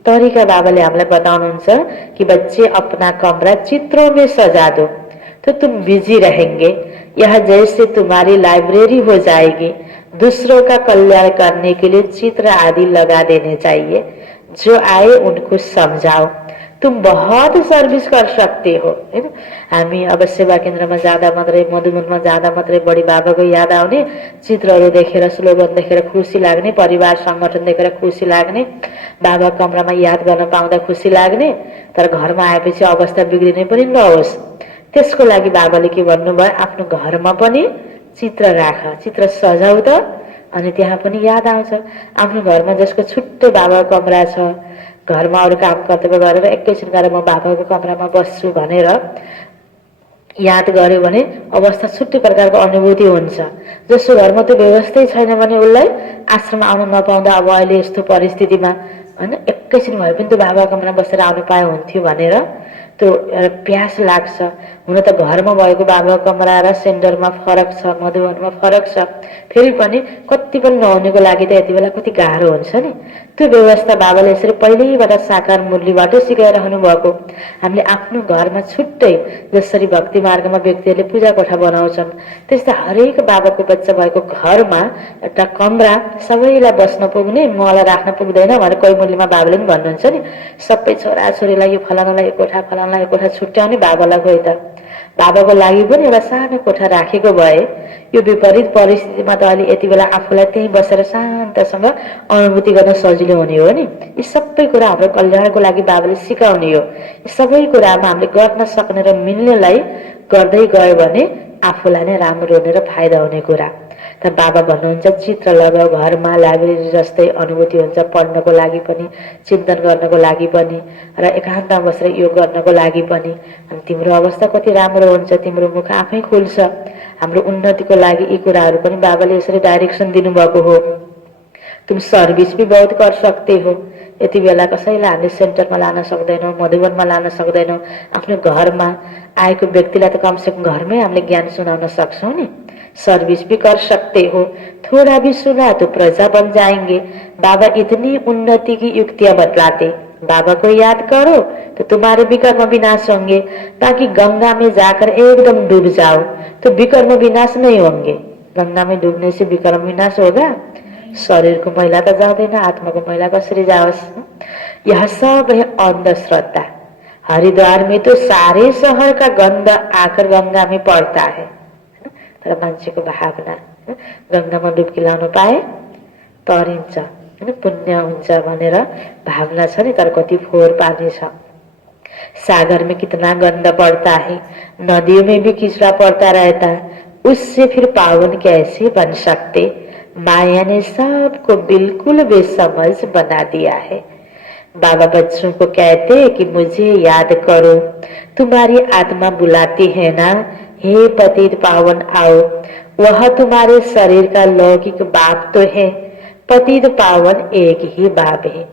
तरिका बाबाले हामीलाई बताउनुहुन्छ कि बच्चे अपना कमरा चित्रों में सजा दो तो तुम बिजी रहेंगे। यह जैसे तुम्हारी लाइब्रेरी हो जाएगी। दूसरों का कल्याण करने के लिए चित्र आदि लगा देने चाहिए। जो आए उनको समझाओ। तुम बहुत सर्भिस कर सकते हो, हैन। हामी अब सेवा केन्द्रमा जाँदा मात्रै, मधुबनमा जाँदा मात्रै बढी बाबाको याद आउने, चित्रहरू देखेर, स्लोगन देखेर खुसी लाग्ने, परिवार संगठन देखेर खुसी लाग्ने, बाबा कमरामा याद गर्न पाउँदा खुसी लाग्ने। तर घरमा आएपछि अवस्था बिग्रिने पनि नहोस्, त्यसको लागि बाबाले के भन्नुभयो, आफ्नो घरमा पनि चित्र राख, चित्र सजाउ त, अनि त्यहाँ पनि याद आउँछ। आफ्नो घरमा जसको छुट्टै बाबाको कमरा छ, घरमा अरू काम कर्तव्य गरेर एकैछिन गएर म बाबाको कमरामा बस्छु भनेर याद गर्यो भने अवस्था छुट्टै प्रकारको अनुभूति हुन्छ। जसको घरमा त्यो व्यवस्थै छैन भने उसलाई आश्रम आउन नपाउँदा अब अहिले यस्तो परिस्थितिमा, होइन, एकैछिन भए पनि त्यो बाबाको कमरामा बसेर आउनु पाए हुन्थ्यो भनेर त्यो प्यास लाग्छ। हुन त घरमा भएको बाबाको कमरा र सेन्टरमा फरक छ, मधुबनमा फरक छ, फेरि पनि कति पनि नहुनेको लागि त यति बेला कति गाह्रो हुन्छ नि। त्यो व्यवस्था बाबाले यसरी पहिल्यैबाट साकार मुरलीबाट सिकाइरहनु भएको। हामीले आफ्नो घरमा छुट्टै, जसरी भक्ति मार्गमा व्यक्तिहरूले पूजा कोठा बनाउँछन्, त्यस्तै हरेक बाबाको बच्चा भएको घरमा एउटा कमरा सबैलाई बस्न पुग्ने, मलाई राख्न पुग्दैन भनेर कोही मुरलीमा बाबाले पनि भन्नुहुन्छ नि। सबै छोराछोरीलाई यो फलानालाई यो कोठा, फलानालाई यो कोठा छुट्याउने बाबालाई गयो त। बाबाको लागि पनि एउटा सानो कोठा राखेको भए यो विपरीत परिस्थितिमा त अलि यति बेला आफूलाई त्यही बसेर शान्तसँग अनुभूति गर्न सजिलो हुने हो नि। यी सबै कुरा हाम्रो कल्याणको लागि बाबाले सिकाउने हो। यी सबै कुरामा हामीले गर्न सक्ने र मिल्नेलाई गर्दै गयो भने आफूलाई नै राम्रो हुने र फाइदा हुने कुरा। त बाबा भन्नुहुन्छ चित्र लगाऊ घरमा, लाइब्रेरी जस्तै अनुभूति हुन्छ, पढ्नको लागि पनि, चिन्तन गर्नको लागि पनि र एकान्तमा बसेर योग गर्नको लागि पनि। अनि तिम्रो अवस्था कति राम्रो हुन्छ, तिम्रो मुख आफै खुल्छ। हाम्रो उन्नतिको लागि यी कुराहरू पनि बाबाले यसरी डाइरेक्सन दिनुभएको हो। तुम सर्भिस भी बहुत कर सकते हो। यति बेला कसैलाई हामीले सेन्टरमा लान सक्दैनौँ, मधुबनमा लान सक्दैनौँ। आफ्नो घरमा आएको व्यक्तिलाई त कमसेकम घरमै हामीले ज्ञान सुनाउन सक्छौँ नि। सर्विस भी कर सकते हो, थोड़ा भी सुना तो प्रजा बन जाएंगे। बाबा इतनी उन्नति की युक्तियां बतलाते, बाबा को याद करो तो तुम्हारे विकर्म विनाश होंगे। ताकि गंगा में जाकर एकदम डूब जाओ तो विकर्म विनाश नहीं होंगे। गंगा में डूबने से विकर्म विनाश होगा? शरीर को मैला तो जाँदैन, आत्मा को मैला कसरी जाओस्? यह सब है अंधश्रद्धा। हरिद्वार में तो सारे शहर का गंध आकर गंगा में पड़ता है। तर मान्छेको भावना, गंगामा डुब्की लाउन पाए तरिन्छ, हैन, पुण्य हुन्छ भनेर भावना छ नि। तर कति फोहोर पानी छ। सागर में कितना गंदा पड़ता है, नदियों में भी किचड़ा पड़ता रहता है, उससे फिर पावन कैसे बन सकते? माया ने सबको बिल्कुल बेसमझ बना दिया है। बाबा बच्चों को कहते कि मुझे याद करो, तुम्हारी आत्मा बुलाती है ना, हे पतित पावन आओ। वह तुम्हारे शरीर का लौकिक बाप तो है, पतित पावन एक ही बाप है।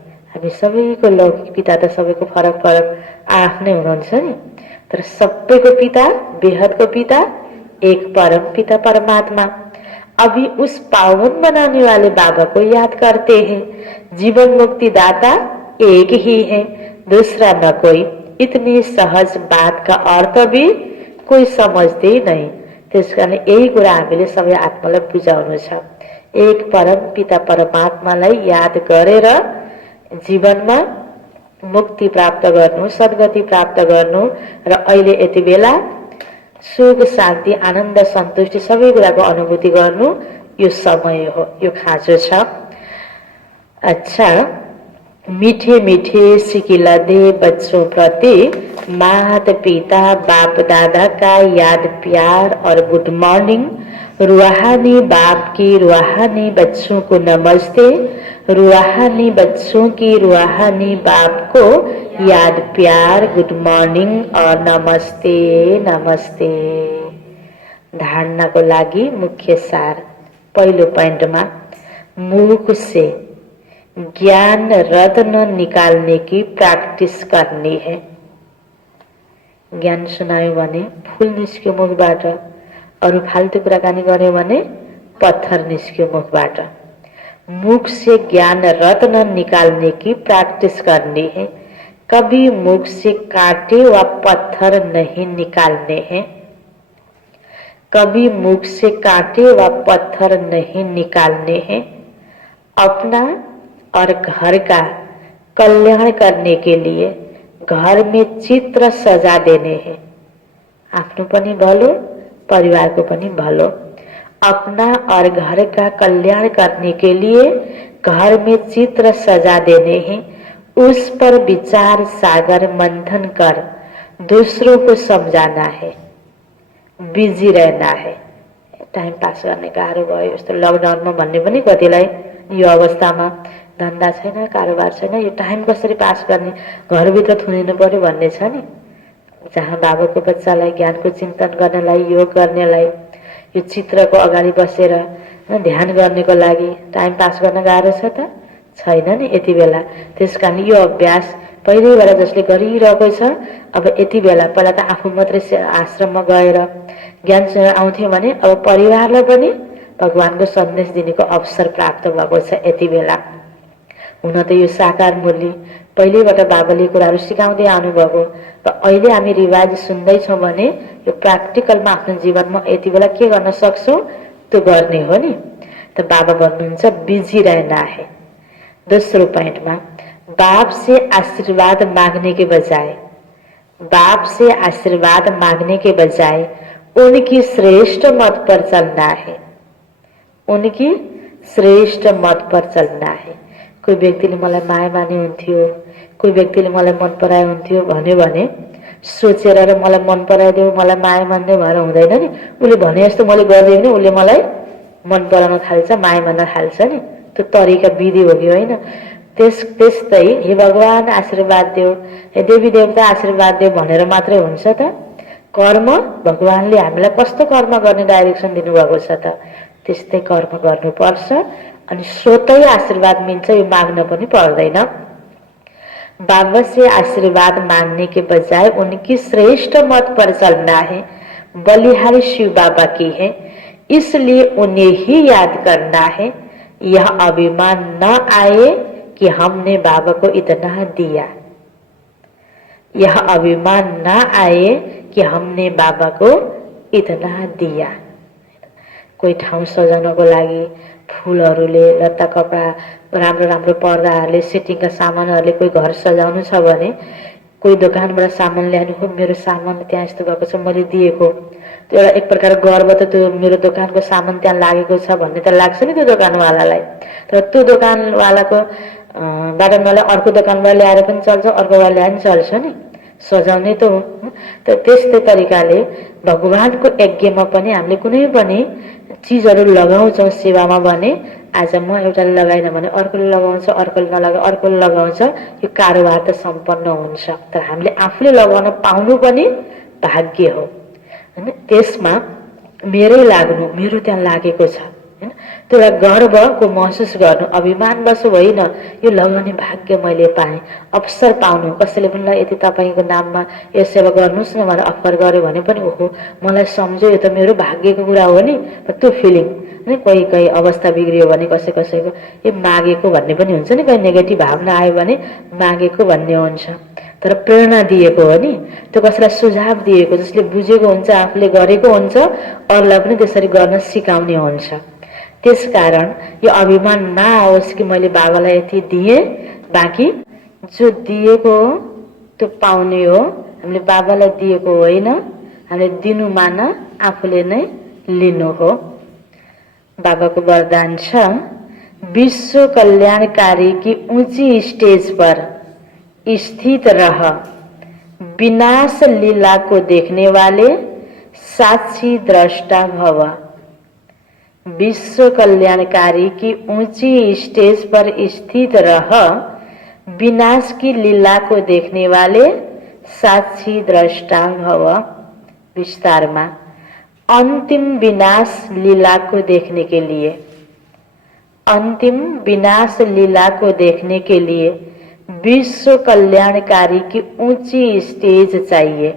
हामी सबैको लौकिक पिता त सबैको फरक फरक आफ्नै हुनुहुन्छ नि, तर सबैको पिता, बेहदको पिता, एक परम पिता परमात्मा। अभी उस पावन बनाने वाले बाबा को याद करते हैं। जीवन मुक्ति दाता एक ही है, दूसरा न कोई। इतनी सहज बात का अर्थ भी कोही समझ्दै नहीं। त्यसकारण यही कुरा हामीले सबै आत्मालाई बुझाउनु छ। एक परम पिता परमात्मालाई याद गरेर जीवनमा मुक्ति प्राप्त गर्नु, सद्गति प्राप्त गर्नु र अहिले यति बेला सुख शान्ति आनन्द सन्तुष्टि सबै कुराको अनुभूति गर्नु यो समय हो, यो खाँचो छ। अच्छा, मीठे मीठे सिकिला दे बच्चों प्रति माता पिता बाप दादा का याद प्यार और गुड मॉर्निंग। रूहानी बाप की रूहानी बच्चों को नमस्ते, रूहानी बच्चों की रूहानी बाप को याद प्यार गुड मॉर्निंग और नमस्ते नमस्ते। धारणा को लागि मुख्य सार पहिलो पॉइंटमा मुख से ज्ञान रत्न निकालने की प्रैक्टिस करनी है। ज्ञान सुनायो भने फूल निस्क्यो मुखबाट, अरु फाल्तु कुराकानी गर्यो भने पत्थर निस्क्यो मुखबाट। मुख से ज्ञान रत्न निकालने की प्रैक्टिस करनी है। कभी मुख से कांटे व पत्थर नहीं निकालने हैं। कभी मुख से कांटे व पत्थर नहीं निकालने हैं। अपना और घर का कल्याण करने के लिए घर में चित्र सजा देने हैं। आफ्नो पनि भलो, परिवार को पनि भलो। अपना और घर का कल्याण करने के लिए घर में चित्र सजा देने हैं। उस पर विचार सागर मंथन कर दूसरों को समझाना है। बिजी रहना है। टाइम पास गर्ने गाह्रो भयो यस्तो लकडाउनमा भन्ने पनि कतिलाई यो अवस्थामा धन्दा छैन, कारोबार छैन, यो टाइम कसरी पास गर्ने, घरभित्र थुनिनु पर्यो भन्ने छ नि। जहाँ बाबाको बच्चालाई ज्ञानको चिन्तन गर्नलाई, योग गर्नेलाई, यो चित्रको अगाडि बसेर ध्यान गर्नेको लागि टाइम पास गर्न गाह्रो छ त छैन नि यति बेला। त्यसकारण यो अभ्यास पहिलेबाट जसले गरिरहेको छ, अब यति बेला पहिला त आफू मात्रै आश्रममा गएर ज्ञान सुनेर आउँथ्यो भने अब परिवारलाई पनि भगवानको सन्देश दिनेको अवसर प्राप्त भएको छ यति बेला। हुन त यो साकार मुरली पहिलेबाट बाबाले कुराहरू सिकाउँदै आउनुभएको र अहिले हामी रिवाज सुन्दैछौँ भने यो प्र्याक्टिकलमा आफ्नो जीवनमा यति बेला के गर्न सक्छौँ त्यो गर्ने हो नि। त बाबा भन्नुहुन्छ बिजी रहना है। दोस्रो पॉइंटमा बाप से आशीर्वाद मांगने के बजाय, बाप से आशीर्वाद मांगने के बजाय उनकी श्रेष्ठ मत पर चलना है। उनकी श्रेष्ठ मत पर चलना है। कोही व्यक्तिले मलाई माया माने हुन्थ्यो, कोही व्यक्तिले मलाई मन पराए हुन्थ्यो भन्यो भने सोचेर र मलाई मन पराइदेऊ, मलाई माया मान्ने भएर हुँदैन नि। उसले भने जस्तो मैले गरिदिएँ भने उसले मलाई मन पराउन थाल्छ, माया मान्न थाल्छ नि। त्यो तरिका विधि हो कि होइन? त्यस्तै हे भगवान आशीर्वाद देऊ, हे देवी देवता आशीर्वाद देऊ भनेर मात्रै हुन्छ त? कर्म भगवानले हामीलाई कस्तो कर्म गर्ने डाइरेक्सन दिनुभएको छ त त्यस्तै कर्म गर्नुपर्छ अनि स्वतै आशीर्वाद मिल्छ, यो माग्न पनि पर्दैन। बाबा से आशीर्वाद मांगने के बजाय उनकी श्रेष्ठ मत पर चलना है। बलिहारी शिव बाबा की है, इसलिए उन्हें ही याद करना है। यह अभिमान न आए कि हमने बाबा को इतना दिया, यह अभिमान न आए कि हमने बाबा को इतना दिया। कोही ठाउँ सजाउनको लागि फूलहरूले, लत्ता कपडा, राम्रो राम्रो पर्दाहरूले, सेटिङका सामानहरूले कोही घर सजाउनु छ भने कोही दोकानबाट सामान ल्याउनु हो, मेरो सामान त्यहाँ यस्तो भएको छ मैले दिएको, त्यो एउटा एक प्रकार गर्व त त्यो मेरो दोकानको सामान त्यहाँ लागेको छ भन्ने त लाग्छ नि त्यो दोकानवालालाई। तर त्यो दोकानवालाको बाट नल्याए अर्को दोकानबाट ल्याएर पनि चल्छ, अर्कोबाट ल्याए पनि चल्छ नि, सजाउने त हो। त त्यस्तै तरिकाले भगवानको यज्ञमा पनि हामीले कुनै पनि चिजहरू लगाउँछौँ सेवामा भने आज म एउटाले लगाइन भने अर्कोले लगाउँछ, अर्कोले नलगा अर्कोले लगाउँछ, यो कारोबार त सम्पन्न हुन्छ। तर हामीले आफूले लगाउन पाउनु पनि भाग्य हो हैन। त्यसमा मेरै लाग्नु, मेरो त्यहाँ लागेको छ हैन। त्यो एउटा गर्वको महसुस गर्नु, अभिमान बसो होइन, यो लगाउने भाग्य मैले पाएँ, अवसर पाउनु। कसैले पनि ल यदि तपाईँको नाममा यो सेवा गर्नुहोस् न भनेर अफर गर्यो भने पनि ओहो मलाई सम्झ्यो, यो त मेरो भाग्यको कुरा हो नि, त्यो फिलिङ नि। कोही कोही अवस्था बिग्रियो भने कसैको ए मागेको भन्ने पनि हुन्छ नि, कोही नेगेटिभ भावना आयो भने मागेको भन्ने हुन्छ। तर प्रेरणा दिएको हो नि, त्यो कसैलाई सुझाव दिएको, जसले बुझेको हुन्छ, आफूले गरेको हुन्छ, अरूलाई पनि त्यसरी गर्न सिकाउने हुन्छ। त्यसकारण यो अभिमान नआओस् कि मैले बाबालाई यति दिएँ, बाँकी जो दिएको हो त्यो पाउने हो। हामीले बाबालाई दिएको होइन, हामीले दिनु मान आफूले नै लिनु हो। बाबाको वरदान छ, विश्व कल्याणकारी की ऊंची स्टेज पर स्थित रह, विनाश लीला को देखने वाले साक्षी द्रष्टा भव। विश्व कल्याणकारी की ऊंची स्टेज पर स्थित रह, विनाश की लीला को देखने वाले साक्षी द्रष्टा भव। विस्तार में अंतिम विनाश लीला को देखने के लिए, अंतिम विनाश लीला को देखने के लिए विश्व कल्याणकारी की ऊंची स्टेज चाहिए।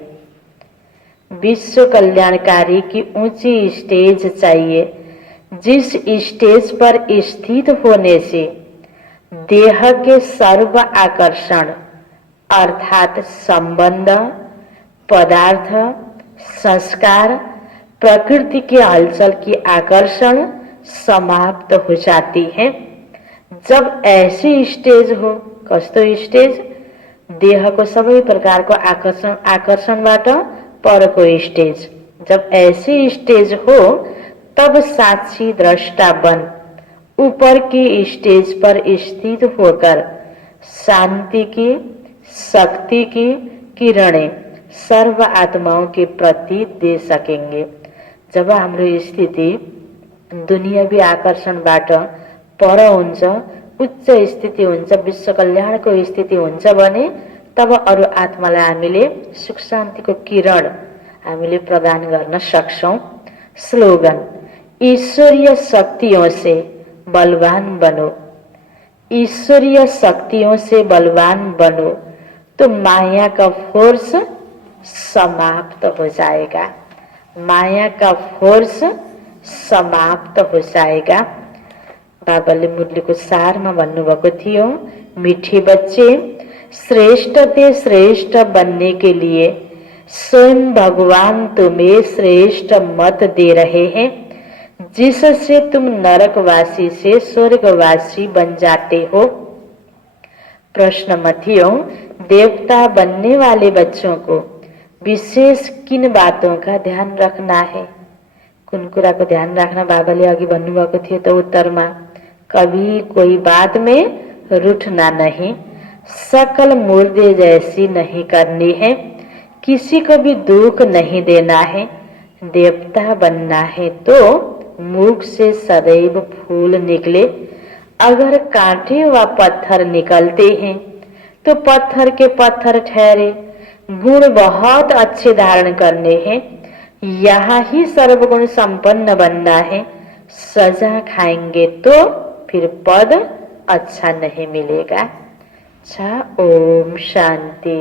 विश्व कल्याणकारी की ऊंची स्टेज चाहिए, जिस स्टेज पर स्थित होने से देह के सर्व आकर्षण अर्थात संबंध, पदार्थ, संस्कार, प्रकृति के हलचल की आकर्षण समाप्त हो जाती है। जब ऐसी स्टेज हो, कस्तो स्टेज, देह को सबै प्रकार को आकर्षणबाट परको स्टेज, जब ऐसी स्टेज हो तब साक्षी द्रष्टा बन ऊपर की स्टेज पर स्थित होकर शांति की, शक्ति की किरणें सर्व आत्माओं के प्रति दे सकेंगे। जब हाम्रो स्थिति दुनियावी आकर्षणबाट पर हुन्छ, उच्च स्थिति हुन्छ, विश्व कल्याणको स्थिति हुन्छ भने तब अरू आत्मालाई हामीले सुख शान्तिको किरण हामीले प्रदान गर्न सक्छौं। स्लोगन, ईश्वरीय शक्तियों से बलवान बनो, ईश्वरीय शक्तियों से बलवान बनो तो माया का फोर्स समाप्त हो जाएगा, माया का फोर्स समाप्त हो जाएगा। बाबाले मुरलीको सारमा भन्नुभएको थियो, मीठे बच्चे श्रेष्ठ ते श्रेष्ठ बनने के लिए स्वयं भगवान तुम्हें श्रेष्ठ मत दे रहे हैं, जिससे तुम नरकवासी से स्वर्गवासी बन जाते हो। प्रश्न में थियो, देवता बनने वाले बच्चों को विशेष किन बातों का ध्यान रखना है? कुन कुराको ध्यान राख्न बाबाले अघि भन्नुभएको थियो त उत्तरमा, कभी कोई बात में रूठना नहीं, सकल मुर्दे जैसी नहीं करनी है, किसी को भी दुख नहीं देना है। देवता बनना है तो मुख से सदैव फूल निकले, अगर कांटे व पत्थर निकलते हैं तो पत्थर के पत्थर ठहरे। गुण बहुत अच्छे धारण करने हैं, यहाँ ही सर्वगुण संपन्न बनना है। सजा खाएंगे तो फिर पद अच्छा नहीं मिलेगा। अच्छा, ओम शांति।